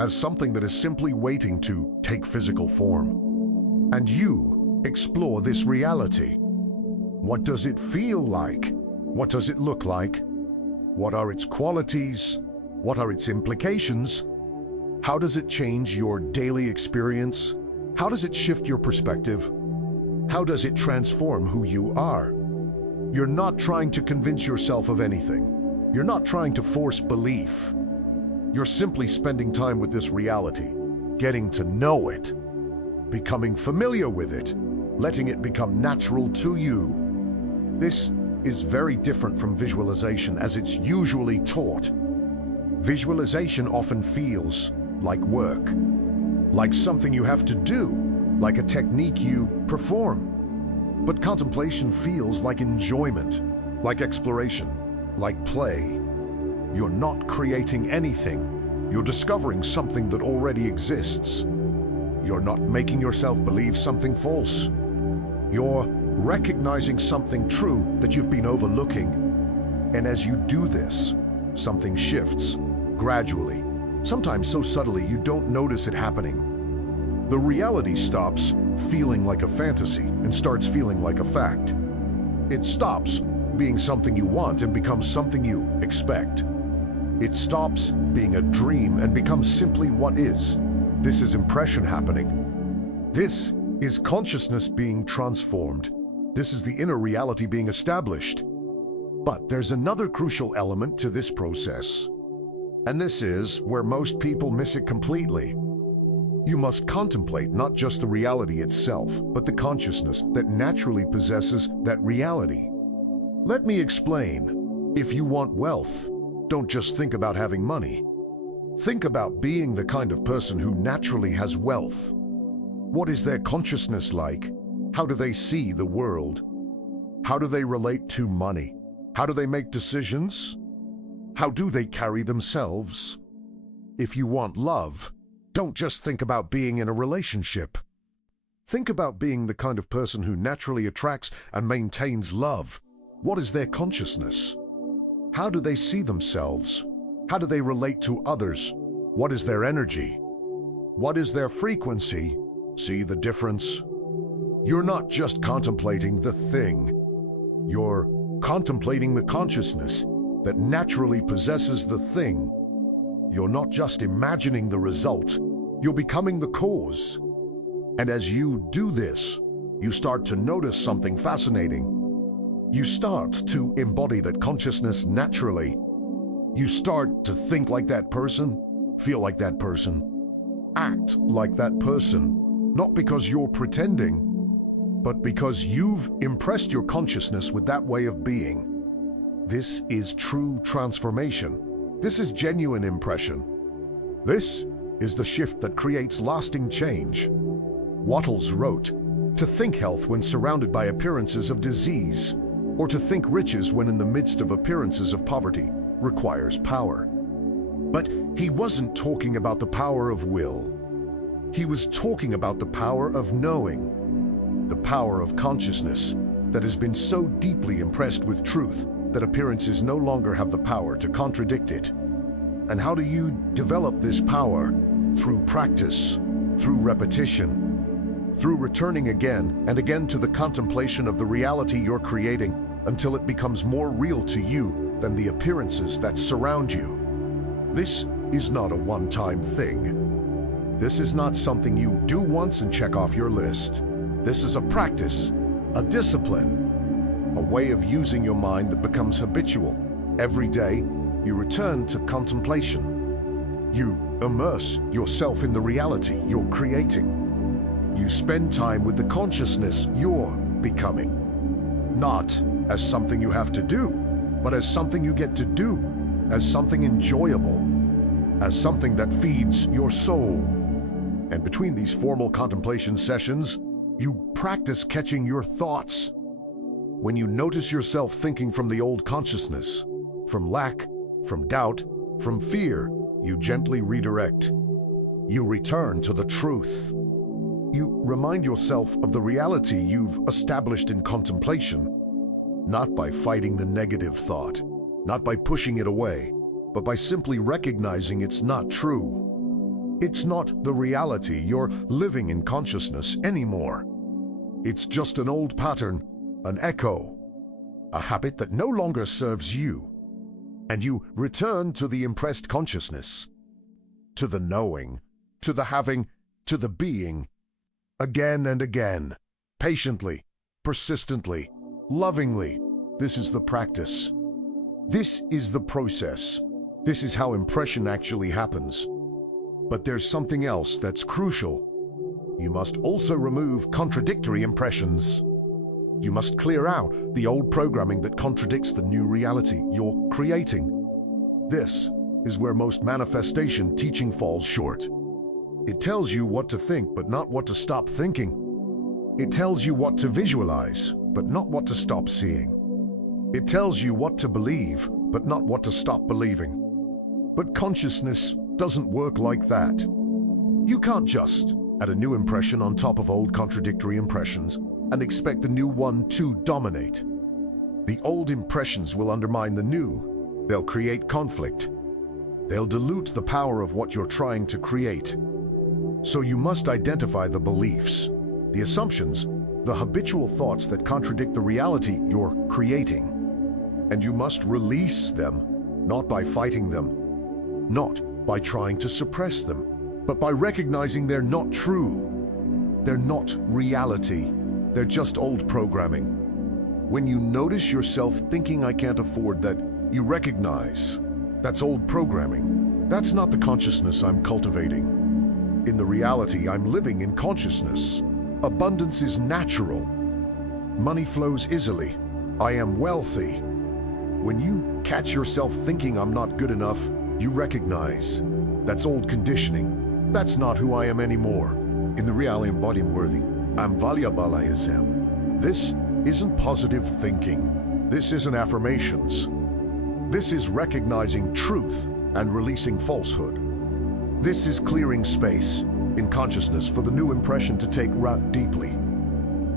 as something that is simply waiting to take physical form. And you explore this reality. What does it feel like? What does it look like? What are its qualities? What are its implications? How does it change your daily experience? How does it shift your perspective? How does it transform who you are? You're not trying to convince yourself of anything. You're not trying to force belief. You're simply spending time with this reality, getting to know it, becoming familiar with it, letting it become natural to you. This is very different from visualization as it's usually taught. Visualization often feels like work, like something you have to do, like a technique you perform. But contemplation feels like enjoyment, like exploration, like play. You're not creating anything. You're discovering something that already exists. You're not making yourself believe something false. You're recognizing something true that you've been overlooking. And as you do this, something shifts, gradually, sometimes so subtly you don't notice it happening. The reality stops feeling like a fantasy and starts feeling like a fact. It stops being something you want and becomes something you expect. It stops being a dream and becomes simply what is. This is impression happening. This is consciousness being transformed. This is the inner reality being established. But there's another crucial element to this process. And this is where most people miss it completely. You must contemplate not just the reality itself, but the consciousness that naturally possesses that reality. Let me explain. If you want wealth, don't just think about having money. Think about being the kind of person who naturally has wealth. What is their consciousness like? How do they see the world? How do they relate to money? How do they make decisions? How do they carry themselves? If you want love, don't just think about being in a relationship. Think about being the kind of person who naturally attracts and maintains love. What is their consciousness? How do they see themselves? How do they relate to others? What is their energy? What is their frequency? See the difference? You're not just contemplating the thing. You're contemplating the consciousness that naturally possesses the thing. You're not just imagining the result, you're becoming the cause. And as you do this, you start to notice something fascinating. You start to embody that consciousness naturally. You start to think like that person, feel like that person, act like that person, not because you're pretending, but because you've impressed your consciousness with that way of being. This is true transformation. This is genuine impression. This is the shift that creates lasting change. Wattles wrote, "To think health when surrounded by appearances of disease, or to think riches when in the midst of appearances of poverty, requires power." But he wasn't talking about the power of will. He was talking about the power of knowing, the power of consciousness that has been so deeply impressed with truth that appearances no longer have the power to contradict it. And how do you develop this power? Through practice, through repetition, through returning again and again to the contemplation of the reality you're creating until it becomes more real to you than the appearances that surround you. This is not a one-time thing. This is not something you do once and check off your list. This is a practice, a discipline, a way of using your mind that becomes habitual. Every day, you return to contemplation. You immerse yourself in the reality you're creating. You spend time with the consciousness you're becoming. Not as something you have to do, but as something you get to do, as something enjoyable, as something that feeds your soul. And between these formal contemplation sessions, you practice catching your thoughts. When you notice yourself thinking from the old consciousness, from lack, from doubt, from fear, you gently redirect. You return to the truth. You remind yourself of the reality you've established in contemplation, not by fighting the negative thought, not by pushing it away, but by simply recognizing it's not true. It's not the reality you're living in consciousness anymore. It's just an old pattern, an echo, a habit that no longer serves you. And you return to the impressed consciousness, to the knowing, to the having, to the being, again and again, patiently, persistently, lovingly. This is the practice. This is the process. This is how impression actually happens. But there's something else that's crucial. You must also remove contradictory impressions. You must clear out the old programming that contradicts the new reality you're creating. This is where most manifestation teaching falls short. It tells you what to think, but not what to stop thinking. It tells you what to visualize, but not what to stop seeing. It tells you what to believe, but not what to stop believing. But consciousness doesn't work like that. You can't just add a new impression on top of old contradictory impressions and expect the new one to dominate. The old impressions will undermine the new. They'll create conflict. They'll dilute the power of what you're trying to create. So you must identify the beliefs, the assumptions, the habitual thoughts that contradict the reality you're creating. And you must release them, not by fighting them, not by trying to suppress them, but by recognizing they're not true. They're not reality. They're just old programming. When you notice yourself thinking I can't afford that, you recognize that's old programming. That's not the consciousness I'm cultivating. In the reality, I'm living in consciousness. Abundance is natural. Money flows easily. I am wealthy. When you catch yourself thinking I'm not good enough, you recognize that's old conditioning. That's not who I am anymore. In the reality, I'm worthy. I'm valuable, I am. This isn't positive thinking. This isn't affirmations. This is recognizing truth and releasing falsehood. This is clearing space in consciousness for the new impression to take root deeply.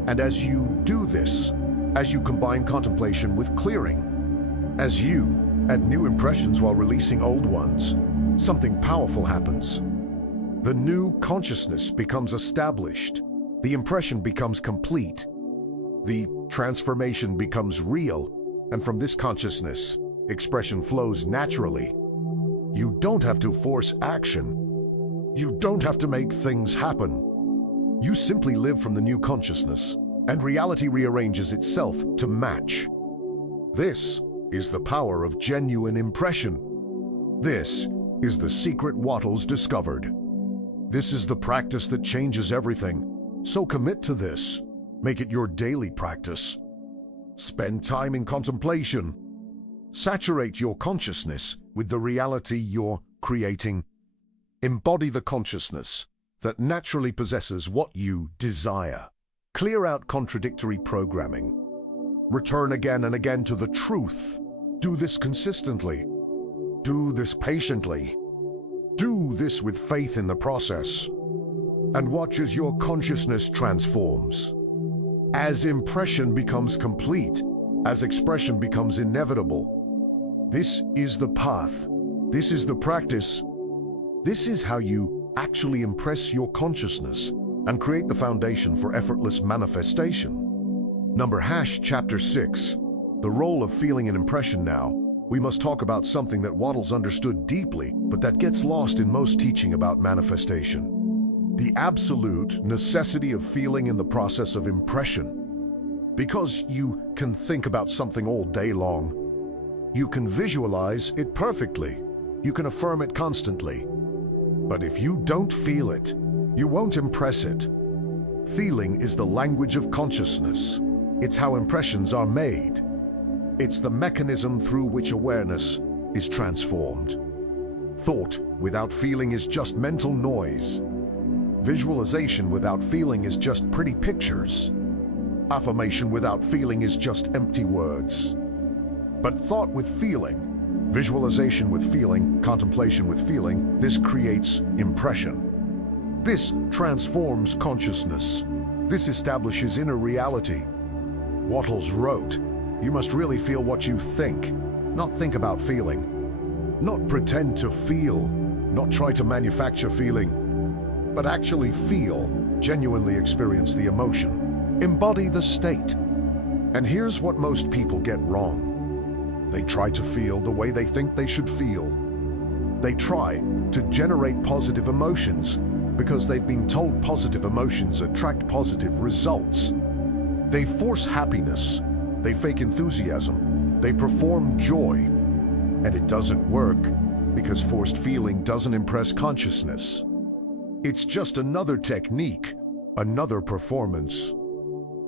And as you do this, as you combine contemplation with clearing, as you add new impressions while releasing old ones, something powerful happens. The new consciousness becomes established. The impression becomes complete. The transformation becomes real. And from this consciousness, expression flows naturally. You don't have to force action. You don't have to make things happen. You simply live from the new consciousness, and reality rearranges itself to match. This is the power of genuine impression. This is the secret Wattles discovered. This is the practice that changes everything. So commit to this. Make it your daily practice. Spend time in contemplation. Saturate your consciousness with the reality you're creating. Embody the consciousness that naturally possesses what you desire. Clear out contradictory programming. Return again and again to the truth. Do this consistently. Do this patiently. Do this with faith in the process. And watch as your consciousness transforms. As impression becomes complete, as expression becomes inevitable. This is the path. This is the practice. This is how you actually impress your consciousness and create the foundation for effortless manifestation. Chapter 6. The role of feeling and impression. Now, we must talk about something that Wattles understood deeply, but that gets lost in most teaching about manifestation. The absolute necessity of feeling in the process of impression. Because you can think about something all day long. You can visualize it perfectly. You can affirm it constantly. But if you don't feel it, you won't impress it. Feeling is the language of consciousness. It's how impressions are made. It's the mechanism through which awareness is transformed. Thought without feeling is just mental noise. Visualization without feeling is just pretty pictures. Affirmation without feeling is just empty words. But thought with feeling, visualization with feeling, contemplation with feeling, this creates impression. This transforms consciousness. This establishes inner reality. Wattles wrote, "You must really feel what you think, not think about feeling. Not pretend to feel, not try to manufacture feeling, but actually feel, genuinely experience the emotion. Embody the state." And here's what most people get wrong. They try to feel the way they think they should feel. They try to generate positive emotions because they've been told positive emotions attract positive results. They force happiness. They fake enthusiasm. They perform joy. And it doesn't work because forced feeling doesn't impress consciousness. It's just another technique, another performance,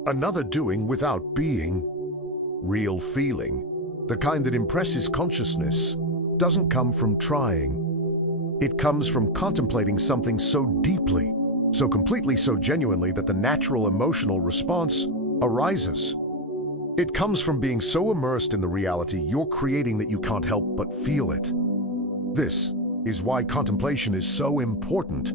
another doing without being. Real feeling, the kind that impresses consciousness, doesn't come from trying. It comes from contemplating something so deeply, so completely, so genuinely that the natural emotional response arises. It comes from being so immersed in the reality you're creating that you can't help but feel it. This is why contemplation is so important.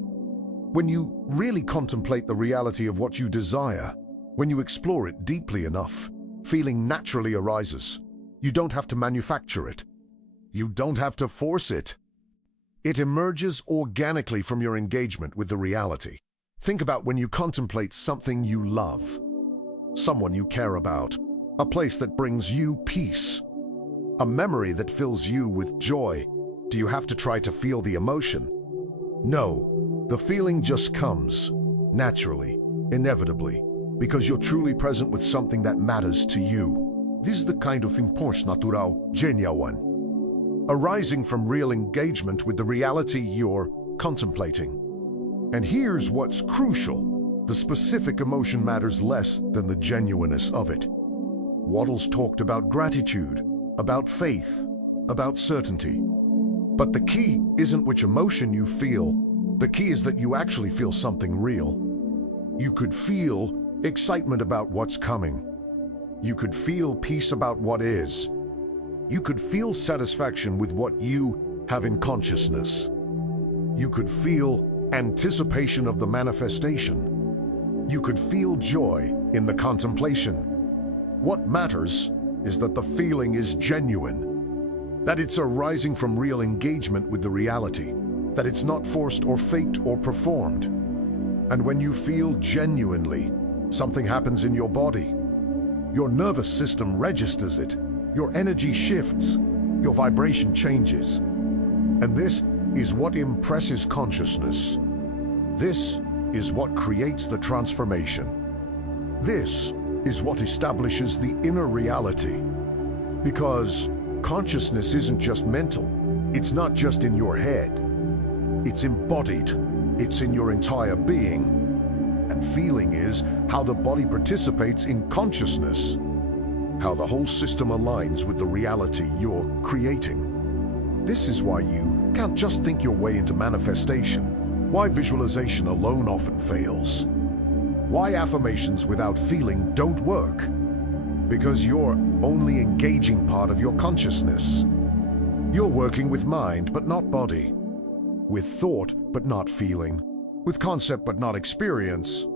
When you really contemplate the reality of what you desire, when you explore it deeply enough, feeling naturally arises. You don't have to manufacture it. You don't have to force it. It emerges organically from your engagement with the reality. Think about when you contemplate something you love, someone you care about, a place that brings you peace, a memory that fills you with joy. Do you have to try to feel the emotion? No, the feeling just comes, naturally, inevitably, because you're truly present with something that matters to you. This is the kind of impulse natural, genuine, arising from real engagement with the reality you're contemplating. And here's what's crucial. The specific emotion matters less than the genuineness of it. Wattles talked about gratitude, about faith, about certainty. But the key isn't which emotion you feel. The key is that you actually feel something real. You could feel excitement about what's coming. You could feel peace about what is. You could feel satisfaction with what you have in consciousness. You could feel anticipation of the manifestation. You could feel joy in the contemplation. What matters is that the feeling is genuine, that it's arising from real engagement with the reality, that it's not forced or faked or performed. And when you feel genuinely, something happens in your body. Your nervous system registers it, your energy shifts, your vibration changes. And this is what impresses consciousness. This is what creates the transformation. This is what establishes the inner reality. Because consciousness isn't just mental. It's not just in your head. It's embodied. It's in your entire being. And feeling is how the body participates in consciousness, how the whole system aligns with the reality you're creating. This is why you can't just think your way into manifestation, why visualization alone often fails, why affirmations without feeling don't work. Because you're only engaging part of your consciousness. You're working with mind but not body, with thought but not feeling, with concept but not experience.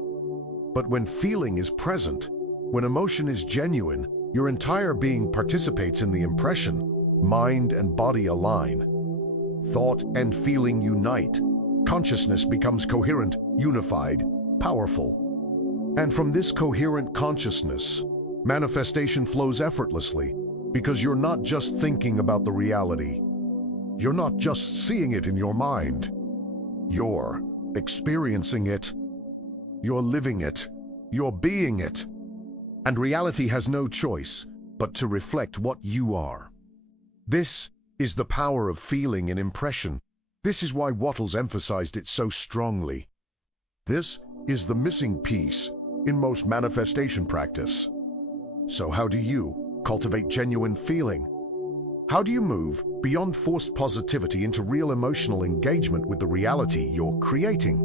But when feeling is present, when emotion is genuine, your entire being participates in the impression. Mind and body align. Thought and feeling unite. Consciousness becomes coherent, unified, powerful. And from this coherent consciousness, manifestation flows effortlessly, because you're not just thinking about the reality. You're not just seeing it in your mind. You're experiencing it. You're living it. You're being it. And reality has no choice but to reflect what you are. This is the power of feeling and impression. This is why Wattles emphasized it so strongly. This is the missing piece in most manifestation practice. So how do you cultivate genuine feeling? How do you move beyond forced positivity into real emotional engagement with the reality you're creating?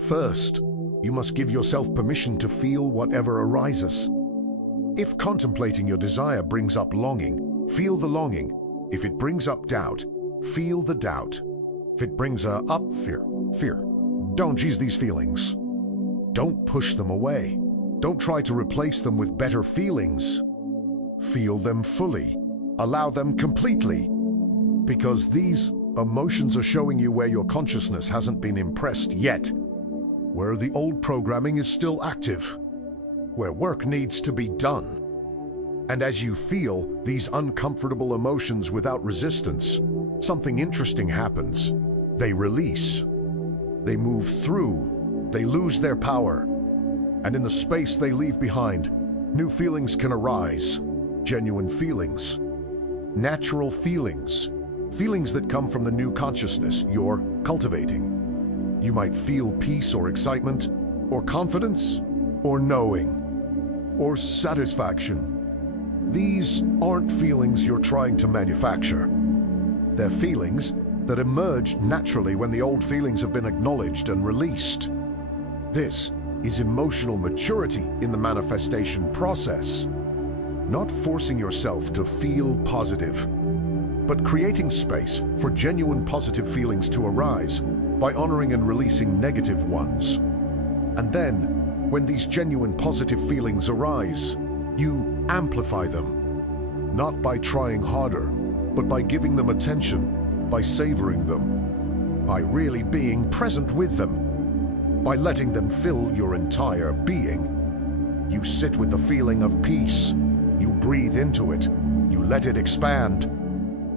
First, you must give yourself permission to feel whatever arises. If contemplating your desire brings up longing, feel the longing. If it brings up doubt, feel the doubt. If it brings up fear. Don't chase these feelings. Don't push them away. Don't try to replace them with better feelings. Feel them fully. Allow them completely. Because these emotions are showing you where your consciousness hasn't been impressed yet, where the old programming is still active, where work needs to be done. And as you feel these uncomfortable emotions without resistance, something interesting happens. They release. They move through. They lose their power. And in the space they leave behind, new feelings can arise. Genuine feelings. Natural feelings. Feelings that come from the new consciousness you're cultivating. You might feel peace or excitement, or confidence, or knowing, or satisfaction. These aren't feelings you're trying to manufacture. They're feelings that emerge naturally when the old feelings have been acknowledged and released. This is emotional maturity in the manifestation process. Not forcing yourself to feel positive, but creating space for genuine positive feelings to arise by honoring and releasing negative ones. And then, when these genuine positive feelings arise, you amplify them, not by trying harder, but by giving them attention, by savoring them, by really being present with them, by letting them fill your entire being. You sit with the feeling of peace, you breathe into it, you let it expand,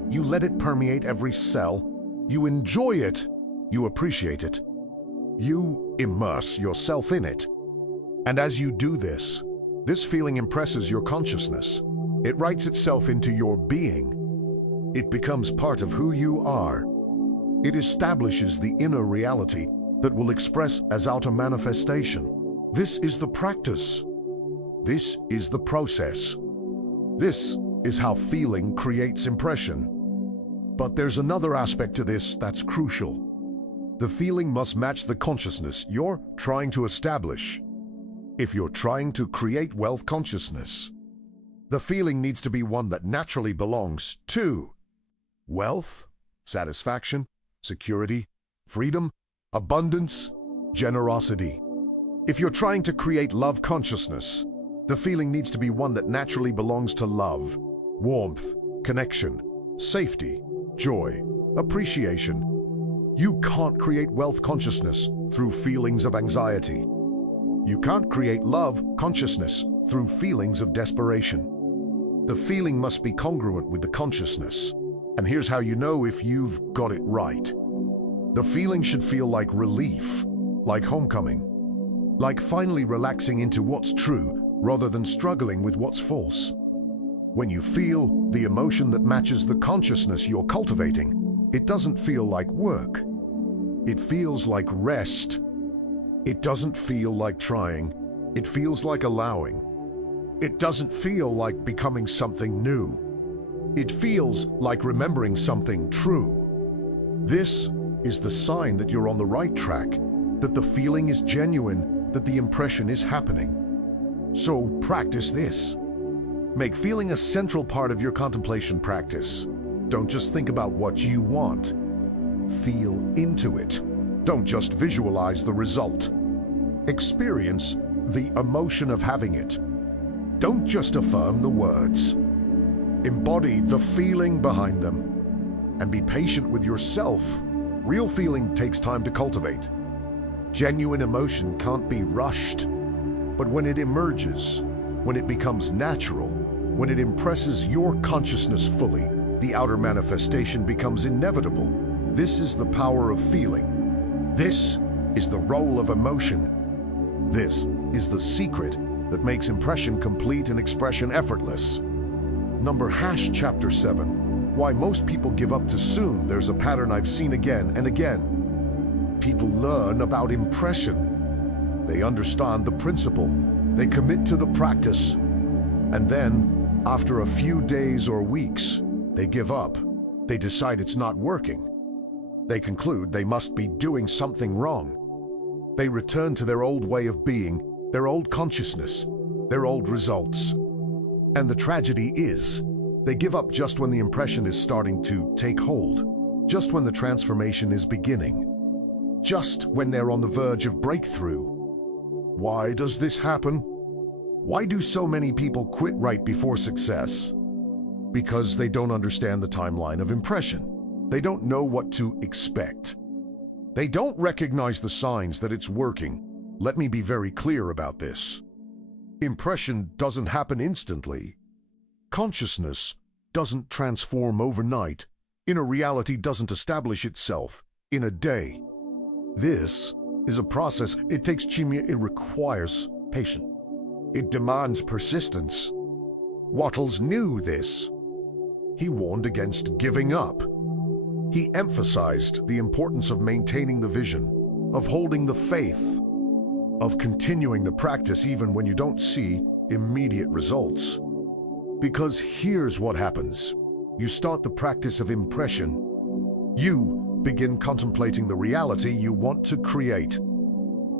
you let it permeate every cell, you enjoy it, you appreciate it, you immerse yourself in it. And as you do this feeling impresses your consciousness. It writes itself into your being. It becomes part of who you are. It establishes the inner reality that will express as outer manifestation. This is the practice. This is the process. This is how feeling creates impression. But there's another aspect to this that's crucial. The feeling must match the consciousness you're trying to establish. If you're trying to create wealth consciousness, the feeling needs to be one that naturally belongs to wealth, satisfaction, security, freedom, abundance, generosity. If you're trying to create love consciousness, the feeling needs to be one that naturally belongs to love, warmth, connection, safety, joy, appreciation. You can't create wealth consciousness through feelings of anxiety. You can't create love consciousness through feelings of desperation. The feeling must be congruent with the consciousness. And here's how you know if you've got it right. The feeling should feel like relief, like homecoming, like finally relaxing into what's true rather than struggling with what's false. When you feel the emotion that matches the consciousness you're cultivating, it doesn't feel like work. It feels like rest. It doesn't feel like trying. It feels like allowing. It doesn't feel like becoming something new. It feels like remembering something true. This is the sign that you're on the right track, that the feeling is genuine, that the impression is happening. So practice this. Make feeling a central part of your contemplation practice. Don't just think about what you want. Feel into it. Don't just visualize the result. Experience the emotion of having it. Don't just affirm the words. Embody the feeling behind them. And be patient with yourself. Real feeling takes time to cultivate. Genuine emotion can't be rushed. But when it emerges, when it becomes natural, when it impresses your consciousness fully, the outer manifestation becomes inevitable. This is the power of feeling. This is the role of emotion. This is the secret that makes impression complete and expression effortless. Chapter 7. Why most people give up too soon. There's a pattern I've seen again and again. People learn about impression. They understand the principle. They commit to the practice. And then, after a few days or weeks, they give up. They decide it's not working. They conclude they must be doing something wrong. They return to their old way of being, their old consciousness, their old results. And the tragedy is, they give up just when the impression is starting to take hold, just when the transformation is beginning, just when they're on the verge of breakthrough. Why does this happen? Why do so many people quit right before success? Because they don't understand the timeline of impression. They don't know what to expect. They don't recognize the signs that it's working. Let me be very clear about this. Impression doesn't happen instantly. Consciousness doesn't transform overnight. Inner reality doesn't establish itself in a day. This is a process. It takes chimia. It requires patience. It demands persistence. Wattles knew this. He warned against giving up. He emphasized the importance of maintaining the vision, of holding the faith, of continuing the practice even when you don't see immediate results. Because here's what happens. You start the practice of impression. You begin contemplating the reality you want to create.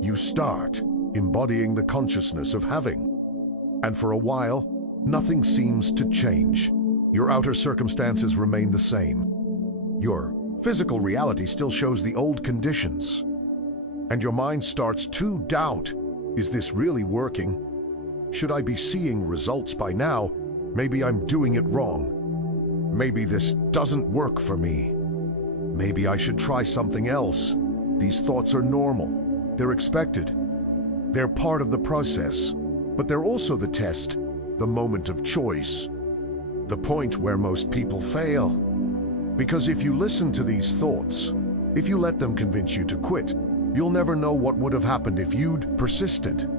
You start embodying the consciousness of having. And for a while, nothing seems to change. Your outer circumstances remain the same. Your physical reality still shows the old conditions. And your mind starts to doubt, is this really working? Should I be seeing results by now? Maybe I'm doing it wrong. Maybe this doesn't work for me. Maybe I should try something else. These thoughts are normal. They're expected. They're part of the process. But they're also the test, the moment of choice, the point where most people fail. Because if you listen to these thoughts, if you let them convince you to quit, you'll never know what would have happened if you'd persisted.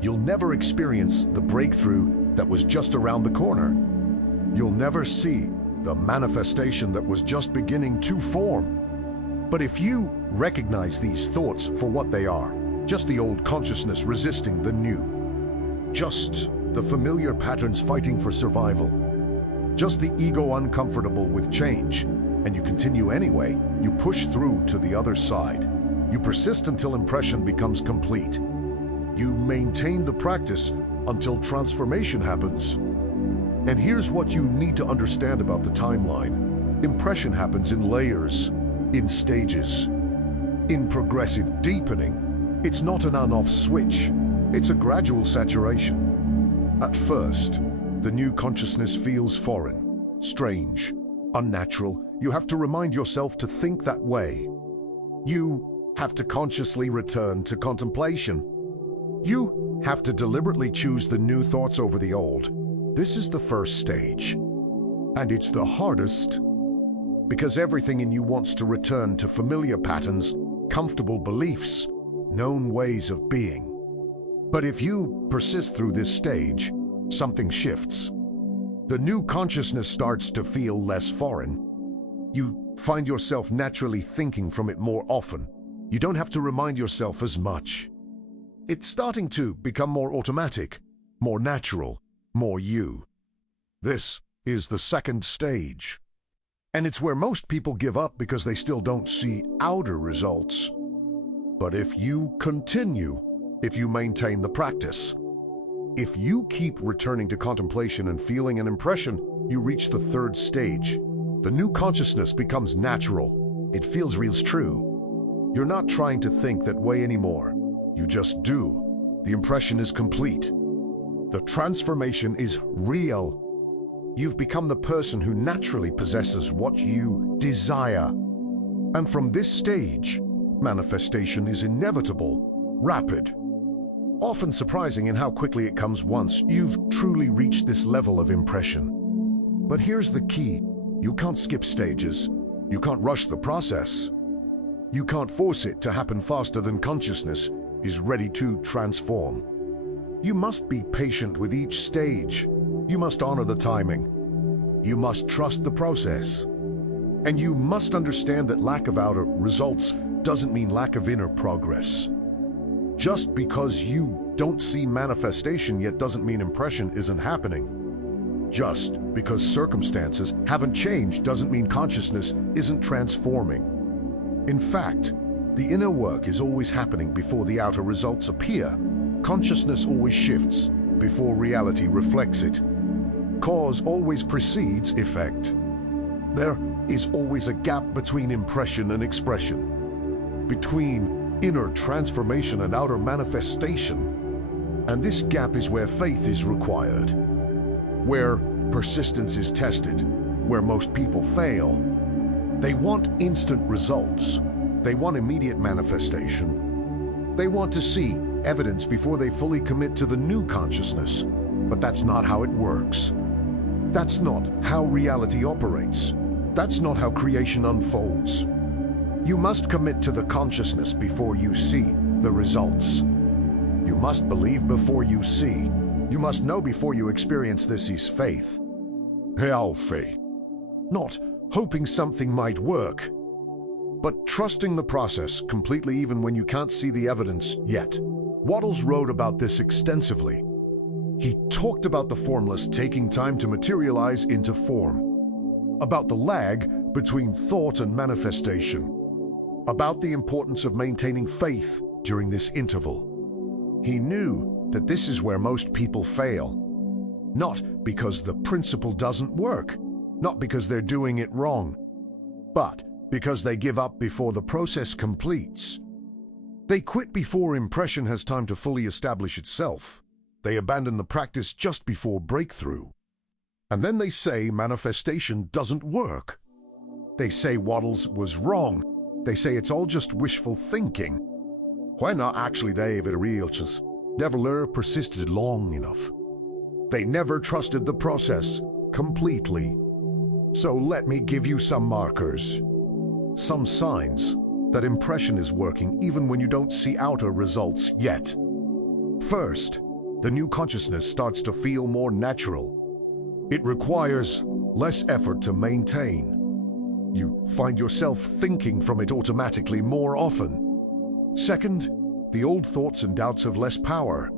You'll never experience the breakthrough that was just around the corner. You'll never see the manifestation that was just beginning to form. But if you recognize these thoughts for what they are, just the old consciousness resisting the new, just the familiar patterns fighting for survival, just the ego uncomfortable with change, and you continue anyway, you push through to the other side. You persist until impression becomes complete. You maintain the practice until transformation happens. And here's what you need to understand about the timeline. Impression happens in layers, in stages, in progressive deepening. It's not an on-off switch. It's a gradual saturation. At first, the new consciousness feels foreign, strange, unnatural. You have to remind yourself to think that way. You have to consciously return to contemplation. You have to deliberately choose the new thoughts over the old. This is the first stage. And it's the hardest, because everything in you wants to return to familiar patterns, comfortable beliefs, known ways of being. But if you persist through this stage, something shifts. The new consciousness starts to feel less foreign. You find yourself naturally thinking from it more often. You don't have to remind yourself as much. It's starting to become more automatic, more natural, more you. This is the second stage. And it's where most people give up because they still don't see outer results. But if you continue, if you maintain the practice, if you keep returning to contemplation and feeling an impression, you reach the third stage. The new consciousness becomes natural. It feels real true. You're not trying to think that way anymore. You just do. The impression is complete. The transformation is real. You've become the person who naturally possesses what you desire. And from this stage, manifestation is inevitable, rapid, often surprising in how quickly it comes once you've truly reached this level of impression. But here's the key. You can't skip stages. You can't rush the process. You can't force it to happen faster than consciousness is ready to transform. You must be patient with each stage. You must honor the timing. You must trust the process. And you must understand that lack of outer results doesn't mean lack of inner progress. Just because you don't see manifestation yet doesn't mean impression isn't happening. Just because circumstances haven't changed doesn't mean consciousness isn't transforming. In fact, the inner work is always happening before the outer results appear. Consciousness always shifts before reality reflects it. Cause always precedes effect. There is always a gap between impression and expression, between inner transformation and outer manifestation. And this gap is where faith is required, where persistence is tested, where most people fail. They want instant results. They want immediate manifestation. They want to see evidence before they fully commit to the new consciousness. But that's not how it works. That's not how reality operates. That's not how creation unfolds. You must commit to the consciousness before you see the results. You must believe before you see. You must know before you experience. This is faith. Healthy. Not hoping something might work, but trusting the process completely even when you can't see the evidence yet. Wattles wrote about this extensively. He talked about the formless taking time to materialize into form, about the lag between thought and manifestation, about the importance of maintaining faith during this interval. He knew that this is where most people fail, not because the principle doesn't work, not because they're doing it wrong, but because they give up before the process completes. They quit before impression has time to fully establish itself. They abandon the practice just before breakthrough. And then they say manifestation doesn't work. They say Wattles was wrong. They say it's all just wishful thinking. Why not actually they've just never persisted long enough. They never trusted the process completely. So let me give you some markers, some signs that impression is working even when you don't see outer results yet. First, the new consciousness starts to feel more natural. It requires less effort to maintain. You find yourself thinking from it automatically more often. Second, the old thoughts and doubts have less power.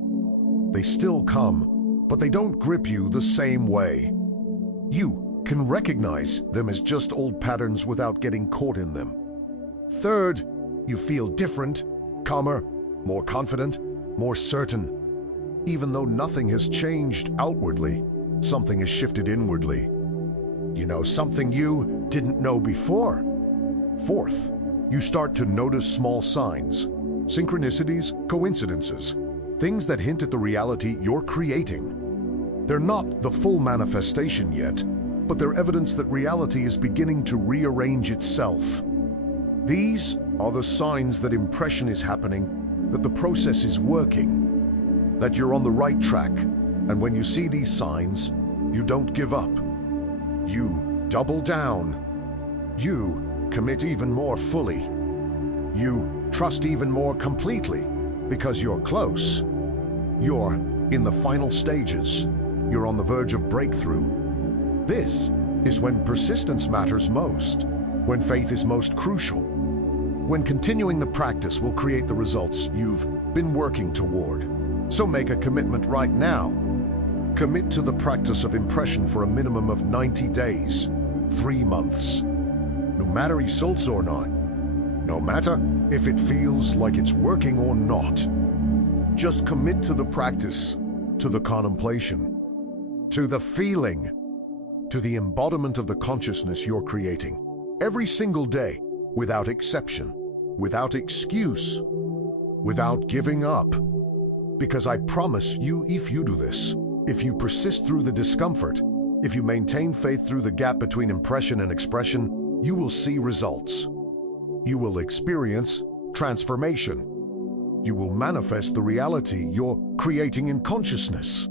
They still come, but they don't grip you the same way. You can recognize them as just old patterns without getting caught in them. Third, you feel different, calmer, more confident, more certain. Even though nothing has changed outwardly, something has shifted inwardly. You know something you didn't know before. Fourth, you start to notice small signs, synchronicities, coincidences, things that hint at the reality you're creating. They're not the full manifestation yet, but they're evidence that reality is beginning to rearrange itself. These are the signs that impression is happening, that the process is working, that you're on the right track. And when you see these signs, you don't give up. You double down. You commit even more fully. You trust even more completely because you're close. You're in the final stages. You're on the verge of breakthrough. This is when persistence matters most, when faith is most crucial, when continuing the practice will create the results you've been working toward. So make a commitment right now. Commit to the practice of impression for a minimum of 90 days, 3 months. No matter results or not. No matter if it feels like it's working or not. Just commit to the practice, to the contemplation, to the feeling, to the embodiment of the consciousness you're creating. Every single day, without exception, without excuse, without giving up. Because I promise you, if you do this, if you persist through the discomfort, if you maintain faith through the gap between impression and expression, you will see results. You will experience transformation. You will manifest the reality you're creating in consciousness.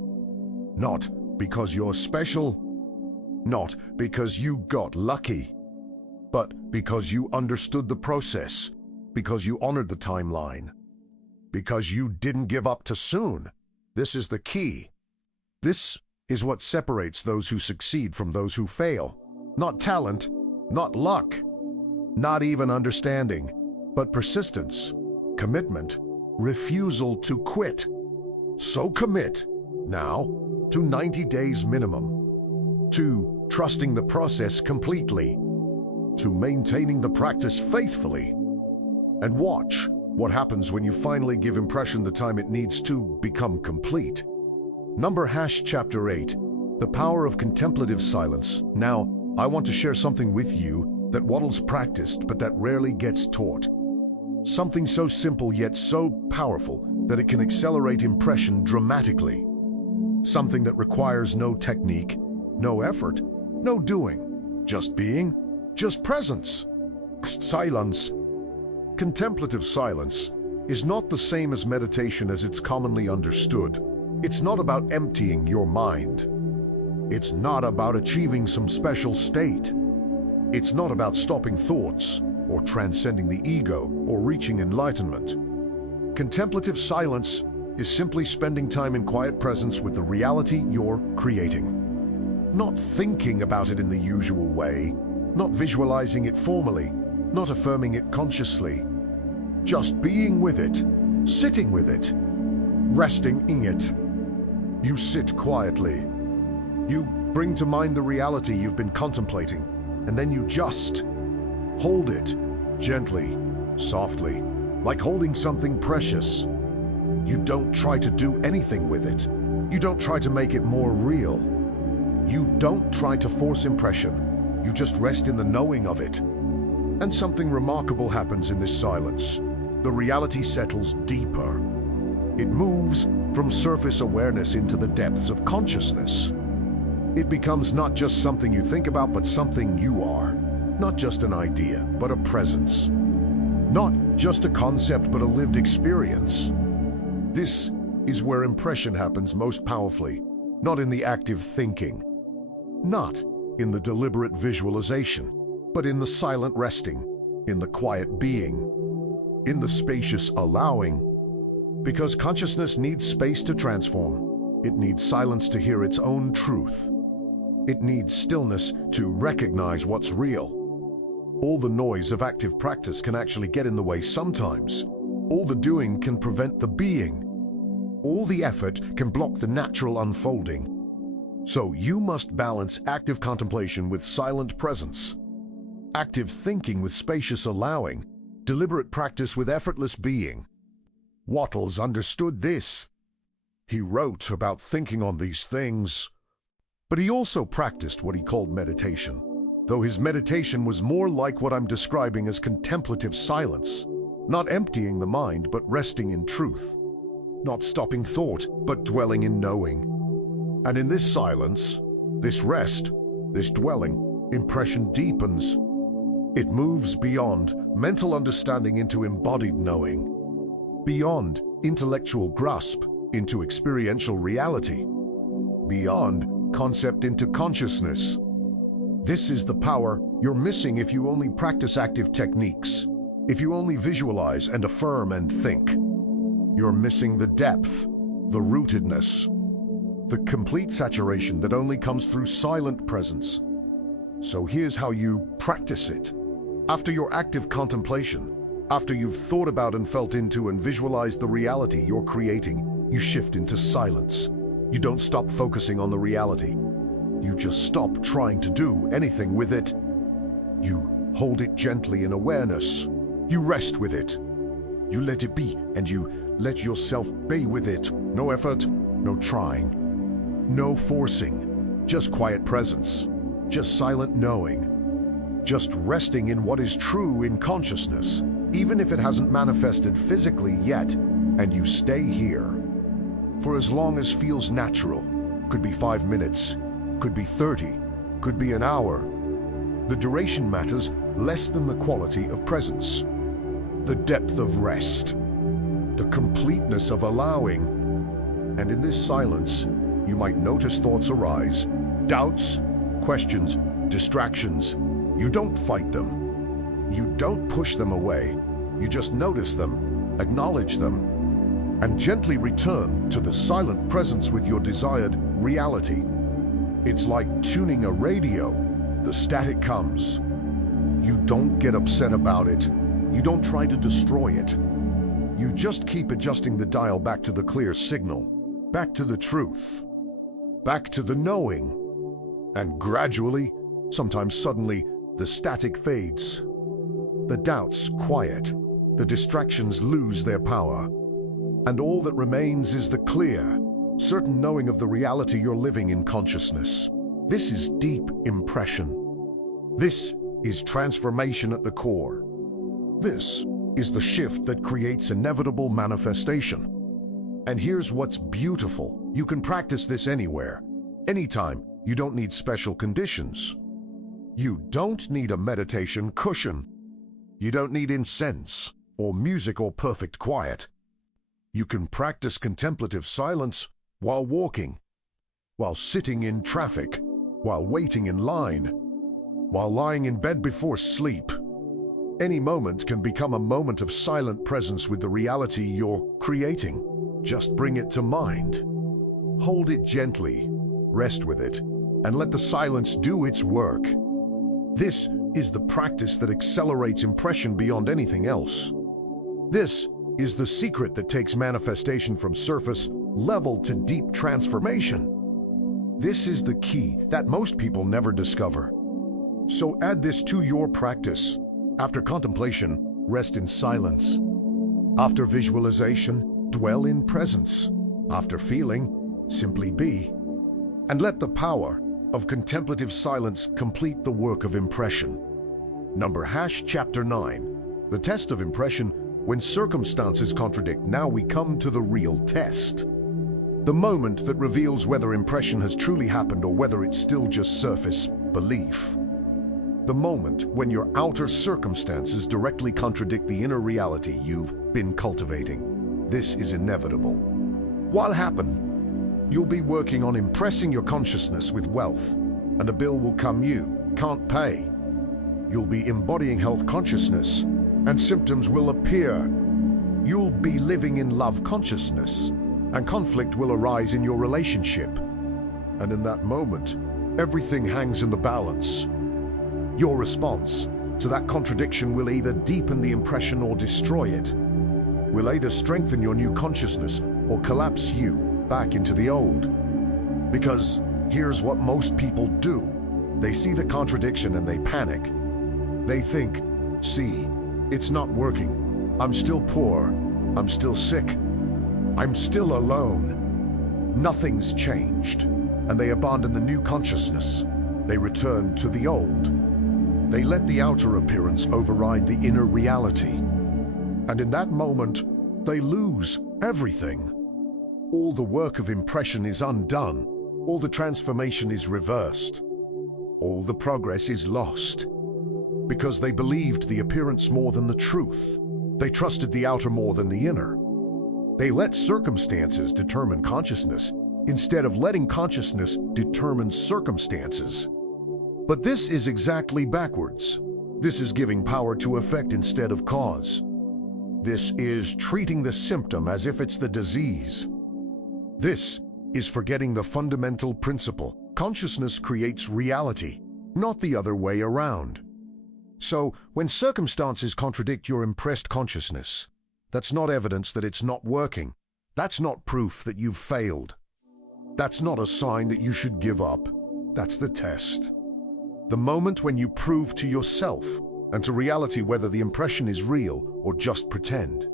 Not because you're special, not because you got lucky, but because you understood the process, because you honored the timeline, because you didn't give up too soon. This is the key. This is what separates those who succeed from those who fail. Not talent, not luck, not even understanding, but persistence, commitment, refusal to quit. So commit now to 90 days minimum, to trusting the process completely, to maintaining the practice faithfully, and watch what happens when you finally give impression the time it needs to become complete. Chapter 8, The Power of Contemplative Silence. Now, I want to share something with you that Wattles practiced but that rarely gets taught. Something so simple yet so powerful that it can accelerate impression dramatically. Something that requires no technique, no effort, no doing, just being, just presence. Silence. Contemplative silence is not the same as meditation as it's commonly understood. It's not about emptying your mind. It's not about achieving some special state. It's not about stopping thoughts or transcending the ego or reaching enlightenment. Contemplative silence is simply spending time in quiet presence with the reality you're creating. Not thinking about it in the usual way, not visualizing it formally, not affirming it consciously. Just being with it, sitting with it, resting in it. You sit quietly. You bring to mind the reality you've been contemplating, and then you just hold it gently, softly, like holding something precious. You don't try to do anything with it. You don't try to make it more real. You don't try to force impression. You just rest in the knowing of it. And something remarkable happens in this silence. The reality settles deeper. It moves from surface awareness into the depths of consciousness. It becomes not just something you think about, but something you are. Not just an idea, but a presence. Not just a concept, but a lived experience. This is where impression happens most powerfully, not in the active thinking, not in the deliberate visualization, but in the silent resting, in the quiet being, in the spacious allowing. Because consciousness needs space to transform. It needs silence to hear its own truth. It needs stillness to recognize what's real. All the noise of active practice can actually get in the way sometimes. All the doing can prevent the being. All the effort can block the natural unfolding. So you must balance active contemplation with silent presence, active thinking with spacious allowing, deliberate practice with effortless being. Wattles understood this. He wrote about thinking on these things, but he also practiced what he called meditation, though his meditation was more like what I'm describing as contemplative silence, not emptying the mind but resting in truth, not stopping thought but dwelling in knowing. And in this silence, this rest, this dwelling, impression deepens. It moves beyond mental understanding into embodied knowing, beyond intellectual grasp into experiential reality, beyond concept into consciousness. This is the power you're missing if you only practice active techniques, if you only visualize and affirm and think. You're missing the depth, the rootedness, the complete saturation that only comes through silent presence. So here's how you practice it. After your active contemplation, after you've thought about and felt into and visualized the reality you're creating, you shift into silence. You don't stop focusing on the reality. You just stop trying to do anything with it. You hold it gently in awareness. You rest with it. You let it be, and you let yourself be with it. No effort, no trying, no forcing, just quiet presence, just silent knowing, just resting in what is true in consciousness, even if it hasn't manifested physically yet, and you stay here for as long as feels natural. Could be 5 minutes, could be 30, could be an hour. The duration matters less than the quality of presence, the depth of rest, the completeness of allowing. And in this silence, you might notice thoughts arise, doubts, questions, distractions. You don't fight them. You don't push them away. You just notice them, acknowledge them, and gently return to the silent presence with your desired reality. It's like tuning a radio. The static comes. You don't get upset about it. You don't try to destroy it. You just keep adjusting the dial back to the clear signal, back to the truth, back to the knowing. And gradually, sometimes suddenly, the static fades. The doubts quiet. The distractions lose their power. And all that remains is the clear, certain knowing of the reality you're living in consciousness. This is deep impression. This is transformation at the core. This is the shift that creates inevitable manifestation. And here's what's beautiful. You can practice this anywhere, anytime. You don't need special conditions. You don't need a meditation cushion. You don't need incense or music or perfect quiet. You can practice contemplative silence while walking, while sitting in traffic, while waiting in line, while lying in bed before sleep. Any moment can become a moment of silent presence with the reality you're creating. Just bring it to mind. Hold it gently, rest with it, and let the silence do its work. This is the practice that accelerates impression beyond anything else. This is the secret that takes manifestation from surface level to deep transformation. This is the key that most people never discover. So add this to your practice. After contemplation, rest in silence. After visualization, dwell in presence. After feeling, simply be. And let the power of contemplative silence complete the work of impression. Chapter 9. The test of impression when circumstances contradict. Now we come to the real test. The moment that reveals whether impression has truly happened or whether it's still just surface belief. The moment when your outer circumstances directly contradict the inner reality you've been cultivating. This is inevitable. What'll happen? You'll be working on impressing your consciousness with wealth, and a bill will come you can't pay. You'll be embodying health consciousness, and symptoms will appear. You'll be living in love consciousness, and conflict will arise in your relationship. And in that moment, everything hangs in the balance. Your response, So that contradiction will either deepen the impression or destroy it. Will either strengthen your new consciousness or collapse you back into the old. Because here's what most people do. They see the contradiction and they panic. They think, see, it's not working. I'm still poor. I'm still sick. I'm still alone. Nothing's changed. And they abandon the new consciousness. They return to the old. They let the outer appearance override the inner reality. And in that moment, they lose everything. All the work of impression is undone. All the transformation is reversed. All the progress is lost. Because they believed the appearance more than the truth. They trusted the outer more than the inner. They let circumstances determine consciousness, instead of letting consciousness determine circumstances. But this is exactly backwards. This is giving power to effect instead of cause. This is treating the symptom as if it's the disease. This is forgetting the fundamental principle. Consciousness creates reality, not the other way around. So, when circumstances contradict your impressed consciousness, that's not evidence that it's not working. That's not proof that you've failed. That's not a sign that you should give up. That's the test. The moment when you prove to yourself and to reality whether the impression is real or just pretend.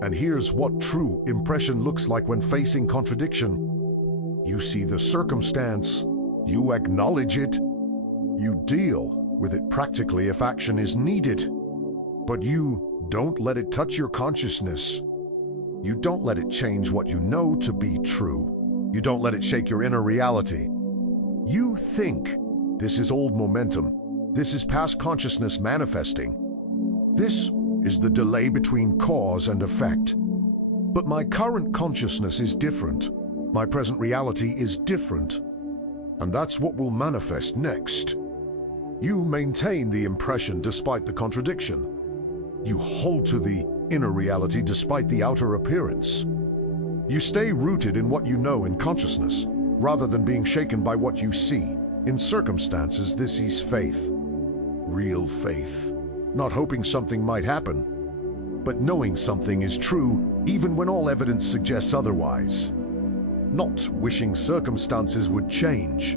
And here's what true impression looks like when facing contradiction. You see the circumstance, you acknowledge it, you deal with it practically if action is needed. But you don't let it touch your consciousness. You don't let it change what you know to be true. You don't let it shake your inner reality. You think this is old momentum. This is past consciousness manifesting. This is the delay between cause and effect. But my current consciousness is different. My present reality is different. And that's what will manifest next. You maintain the impression despite the contradiction. You hold to the inner reality despite the outer appearance. You stay rooted in what you know in consciousness, rather than being shaken by what you see. In circumstances, this is faith. Real faith. Not hoping something might happen, but knowing something is true even when all evidence suggests otherwise. Not wishing circumstances would change,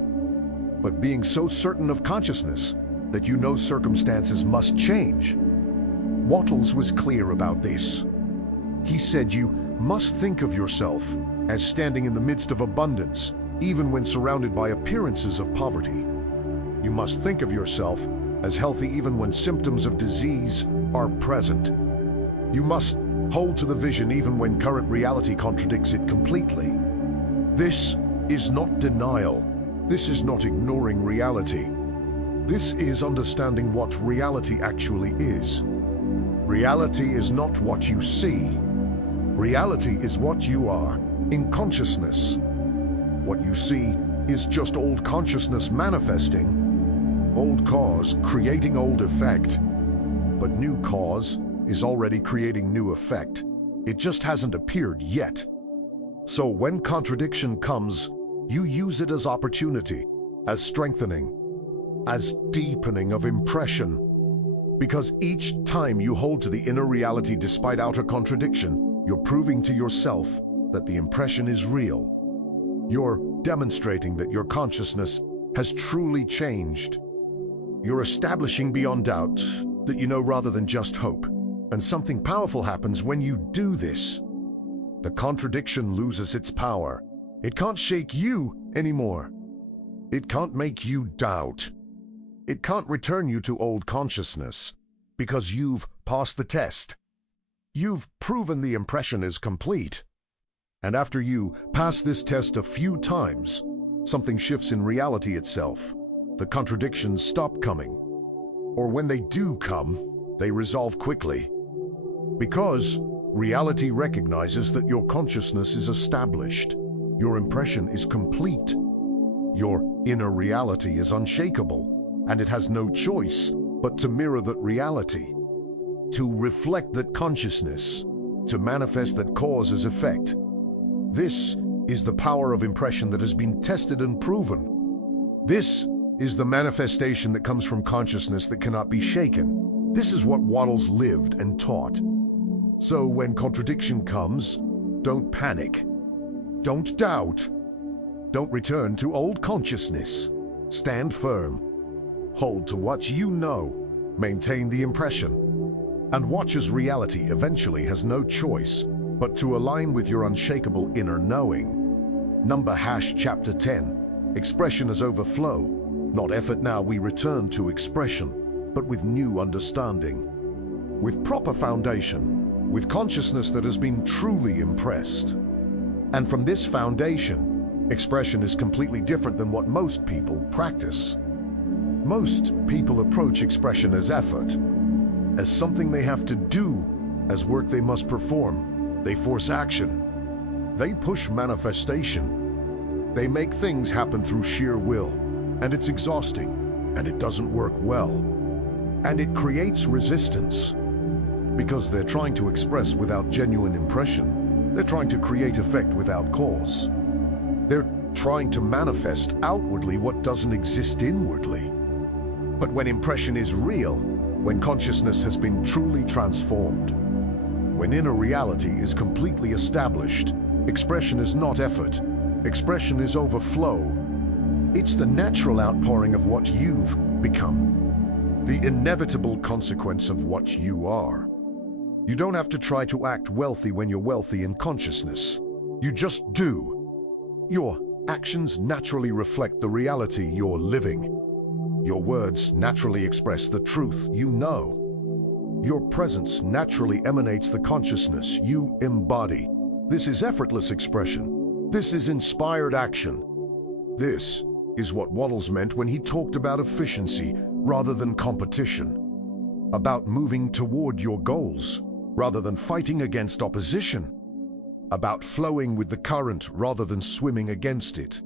but being so certain of consciousness that you know circumstances must change. Wattles was clear about this. He said you must think of yourself as standing in the midst of abundance, even when surrounded by appearances of poverty. You must think of yourself as healthy even when symptoms of disease are present. You must hold to the vision even when current reality contradicts it completely. This is not denial. This is not ignoring reality. This is understanding what reality actually is. Reality is not what you see. Reality is what you are, in consciousness. What you see is just old consciousness manifesting. Old cause creating old effect. But new cause is already creating new effect. It just hasn't appeared yet. So when contradiction comes, you use it as opportunity, as strengthening, as deepening of impression. Because each time you hold to the inner reality despite outer contradiction, you're proving to yourself that the impression is real. You're demonstrating that your consciousness has truly changed. You're establishing beyond doubt that you know rather than just hope. And something powerful happens when you do this. The contradiction loses its power. It can't shake you anymore. It can't make you doubt. It can't return you to old consciousness, because you've passed the test. You've proven the impression is complete. And after you pass this test a few times, something shifts in reality itself. The contradictions stop coming. Or when they do come, they resolve quickly. Because reality recognizes that your consciousness is established. Your impression is complete. Your inner reality is unshakable, and it has no choice but to mirror that reality, to reflect that consciousness, to manifest that cause as effect. This is the power of impression that has been tested and proven. This is the manifestation that comes from consciousness that cannot be shaken. This is what Wattles lived and taught. So when contradiction comes, don't panic. Don't doubt. Don't return to old consciousness. Stand firm. Hold to what you know. Maintain the impression. And watch as reality eventually has no choice but to align with your unshakable inner knowing. Chapter 10. Expression as overflow. Not effort now we return to expression, but with new understanding. With proper foundation, with consciousness that has been truly impressed. And from this foundation, expression is completely different than what most people practice. Most people approach expression as effort, as something they have to do, as work they must perform. They force action. They push manifestation. They make things happen through sheer will, and it's exhausting, and it doesn't work well. And it creates resistance, because they're trying to express without genuine impression. They're trying to create effect without cause. They're trying to manifest outwardly what doesn't exist inwardly. But when impression is real, when consciousness has been truly transformed, when inner reality is completely established, expression is not effort. Expression is overflow. It's the natural outpouring of what you've become, the inevitable consequence of what you are. You don't have to try to act wealthy when you're wealthy in consciousness. You just do. Your actions naturally reflect the reality you're living. Your words naturally express the truth you know. Your presence naturally emanates the consciousness you embody. This is effortless expression. This is inspired action. This is what Wattles meant when he talked about efficiency rather than competition. About moving toward your goals rather than fighting against opposition. About flowing with the current rather than swimming against it.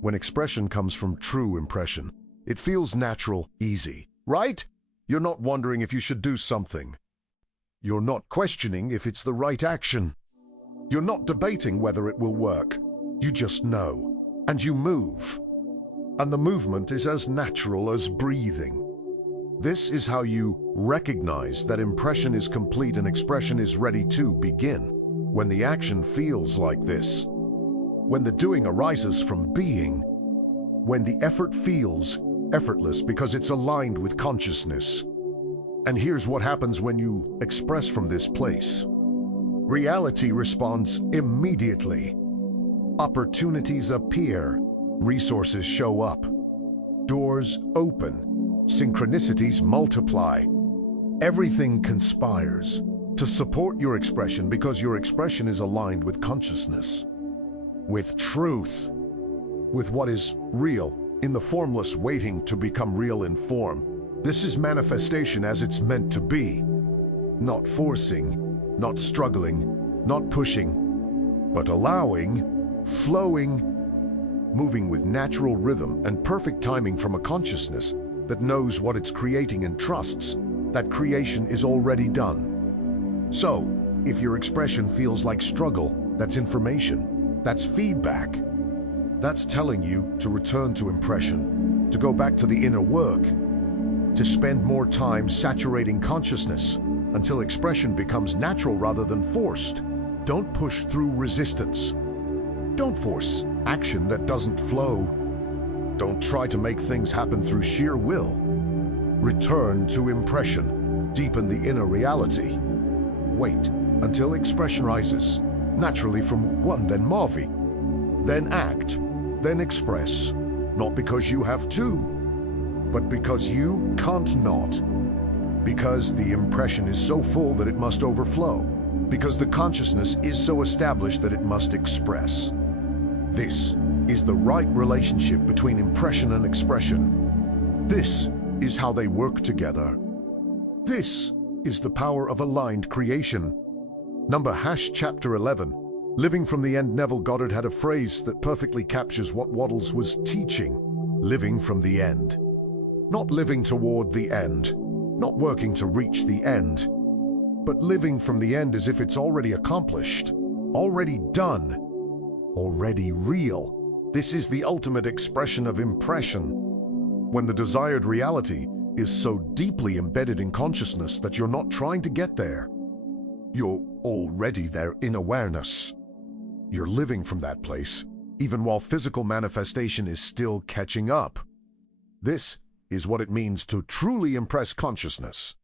When expression comes from true impression, it feels natural, easy, right? You're not wondering if you should do something. You're not questioning if it's the right action. You're not debating whether it will work. You just know, and you move. And the movement is as natural as breathing. This is how you recognize that impression is complete and expression is ready to begin. When the action feels like this. When the doing arises from being. When the effort feels effortless because it's aligned with consciousness. And here's what happens when you express from this place. Reality responds immediately. Opportunities appear. Resources show up. Doors open. Synchronicities multiply. Everything conspires to support your expression because your expression is aligned with consciousness, with truth, with what is real in the formless waiting to become real in form. This is manifestation as it's meant to be. Not forcing, not struggling, not pushing, but allowing, flowing, moving with natural rhythm and perfect timing from a consciousness that knows what it's creating and trusts that creation is already done. So, if your expression feels like struggle, that's information, that's feedback. That's telling you to return to impression, to go back to the inner work, to spend more time saturating consciousness until expression becomes natural rather than forced. Don't push through resistance. Don't force action that doesn't flow. Don't try to make things happen through sheer will. Return to impression. Deepen the inner reality. Wait until expression rises, naturally from one, then Marvi. Then act, then express. Not because you have to, but because you can't not. Because the impression is so full that it must overflow. Because the consciousness is so established that it must express. This is the right relationship between impression and expression. This is how they work together. This is the power of aligned creation. Chapter 11. Living from the end. Neville Goddard had a phrase that perfectly captures what Wattles was teaching. Living from the end. Not living toward the end. Not working to reach the end. But living from the end as if it's already accomplished. Already done. Already real. This is the ultimate expression of impression. when the desired reality is so deeply embedded in consciousness that you're not trying to get there. You're already there in awareness. You're living from that place, even while physical manifestation is still catching up. This is what it means to truly impress consciousness.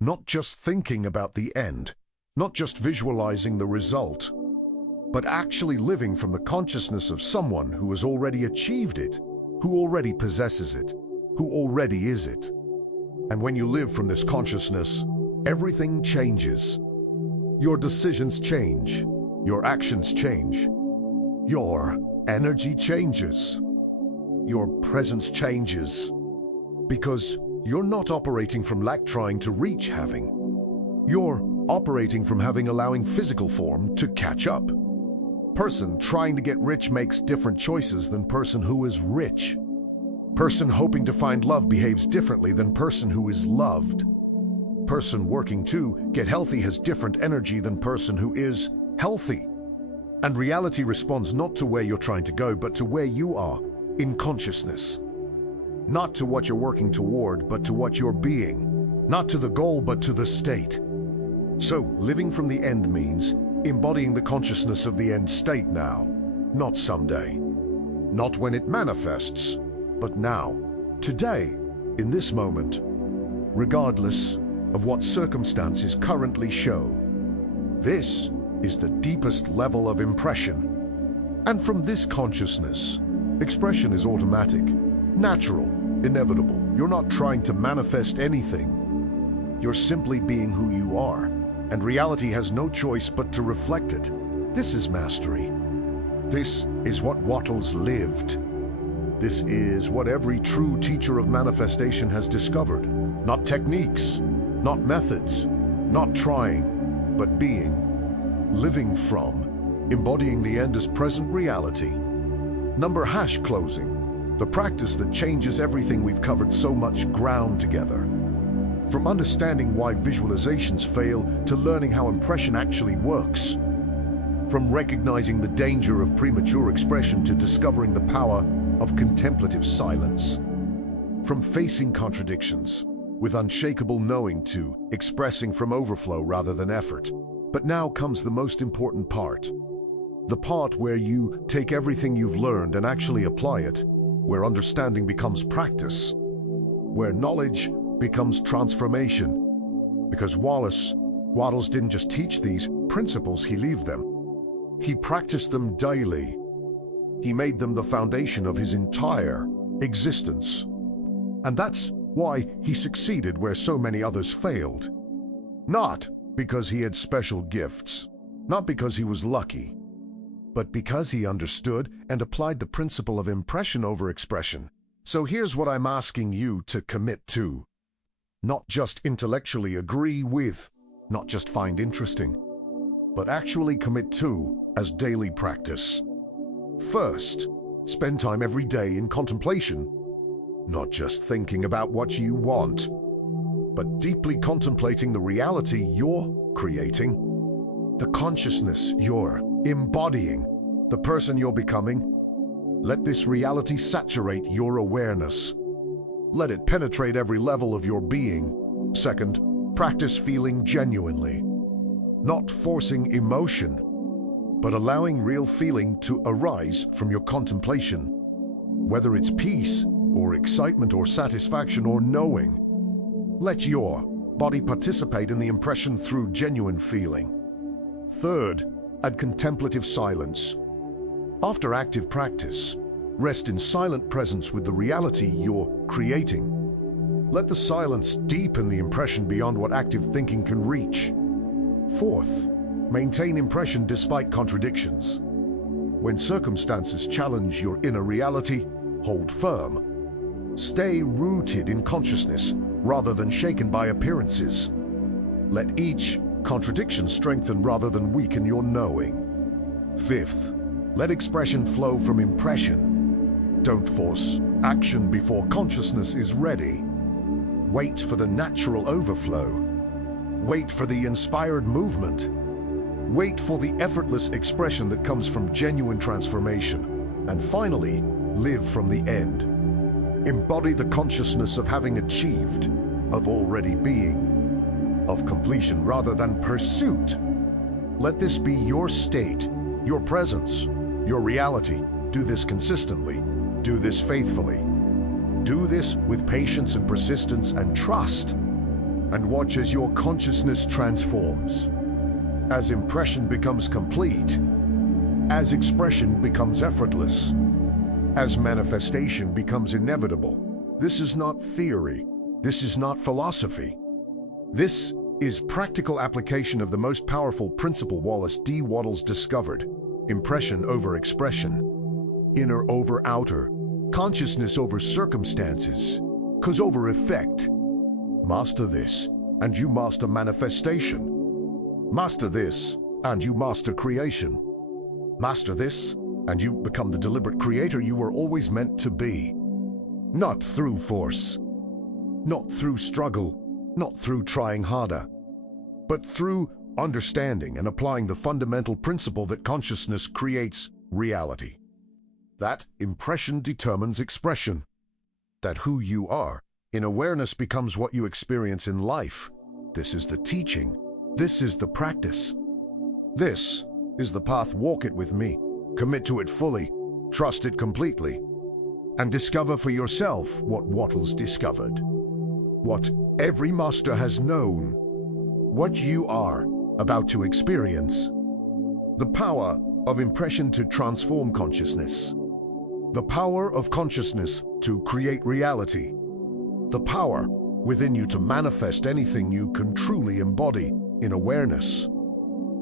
Not just thinking about the end, not just visualizing the result, but actually living from the consciousness of someone who has already achieved it, who already possesses it, who already is it. And when you live from this consciousness, everything changes. Your decisions change, your actions change, your energy changes, your presence changes, because you're not operating from lack trying to reach having. You're operating from having allowing physical form to catch up. Person trying to get rich makes different choices than person who is rich. Person hoping to find love behaves differently than person who is loved. Person working to get healthy has different energy than person who is healthy. And reality responds not to where you're trying to go, but to where you are in consciousness. Not to what you're working toward, but to what you're being. Not to the goal, but to the state. So, living from the end means embodying the consciousness of the end state now, not someday. Not when it manifests, but now, today, in this moment, regardless of what circumstances currently show. This is the deepest level of impression. And from this consciousness, expression is automatic, natural, inevitable. You're not trying to manifest anything. You're simply being who you are, and reality has no choice but to reflect it. This is mastery. This is what Wattles lived. This is what every true teacher of manifestation has discovered. Not techniques, not methods, not trying, but being. Living from, embodying the end as present reality. Number closing, the practice that changes everything we've covered so much ground together. From understanding why visualizations fail to learning how impression actually works. From recognizing the danger of premature expression to discovering the power of contemplative silence. From facing contradictions with unshakable knowing to expressing from overflow rather than effort. But now comes the most important part. The part where you take everything you've learned and actually apply it, where understanding becomes practice, where knowledge becomes transformation. Because Wattles didn't just teach these principles, he lived them. He practiced them daily. He made them the foundation of his entire existence. And that's why he succeeded where so many others failed. Not because he had special gifts, not because he was lucky, but because he understood and applied the principle of impression over expression. So here's what I'm asking you to commit to. Not just intellectually agree with, not just find interesting, but actually commit to as daily practice. First, spend time every day in contemplation, not just thinking about what you want, but deeply contemplating the reality you're creating, the consciousness you're embodying, the person you're becoming. Let this reality saturate your awareness. Let it penetrate every level of your being. Second, practice feeling genuinely, not forcing emotion, but allowing real feeling to arise from your contemplation, whether it's peace or excitement or satisfaction or knowing. Let your body participate in the impression through genuine feeling. Third, add contemplative silence. After active practice, rest in silent presence with the reality you're creating. Let the silence deepen the impression beyond what active thinking can reach. Fourth, maintain impression despite contradictions. When circumstances challenge your inner reality, hold firm. Stay rooted in consciousness rather than shaken by appearances. Let each contradiction strengthen rather than weaken your knowing. Fifth, let expression flow from impression. Don't force action before consciousness is ready. Wait for the natural overflow. Wait for the inspired movement. Wait for the effortless expression that comes from genuine transformation. And finally, live from the end. Embody the consciousness of having achieved, of already being, of completion rather than pursuit. Let this be your state, your presence, your reality. Do this consistently. Do this faithfully. Do this with patience and persistence and trust. And watch as your consciousness transforms. As impression becomes complete, as expression becomes effortless, as manifestation becomes inevitable. This is not theory. This is not philosophy. This is practical application of the most powerful principle Wallace D. Wattles discovered: impression over expression, inner over outer, consciousness over circumstances, cause over effect. Master this, and you master manifestation. Master this, and you master creation. Master this, and you become the deliberate creator you were always meant to be. Not through force, not through struggle, not through trying harder, but through understanding and applying the fundamental principle that consciousness creates reality. That impression determines expression. That who you are in awareness becomes what you experience in life. This is the teaching. This is the practice. This is the path. Walk it with me. Commit to it fully. Trust it completely. And discover for yourself what Wattles discovered. What every master has known. What you are about to experience. The power of impression to transform consciousness. The power of consciousness to create reality. The power within you to manifest anything you can truly embody in awareness.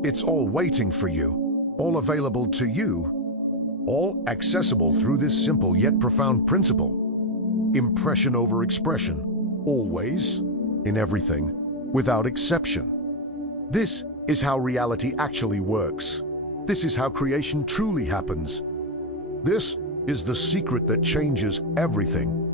It's all waiting for you, all available to you, all accessible through this simple yet profound principle. Impression over expression, always, in everything, without exception. This is how reality actually works. This is how creation truly happens. This is the secret that changes everything.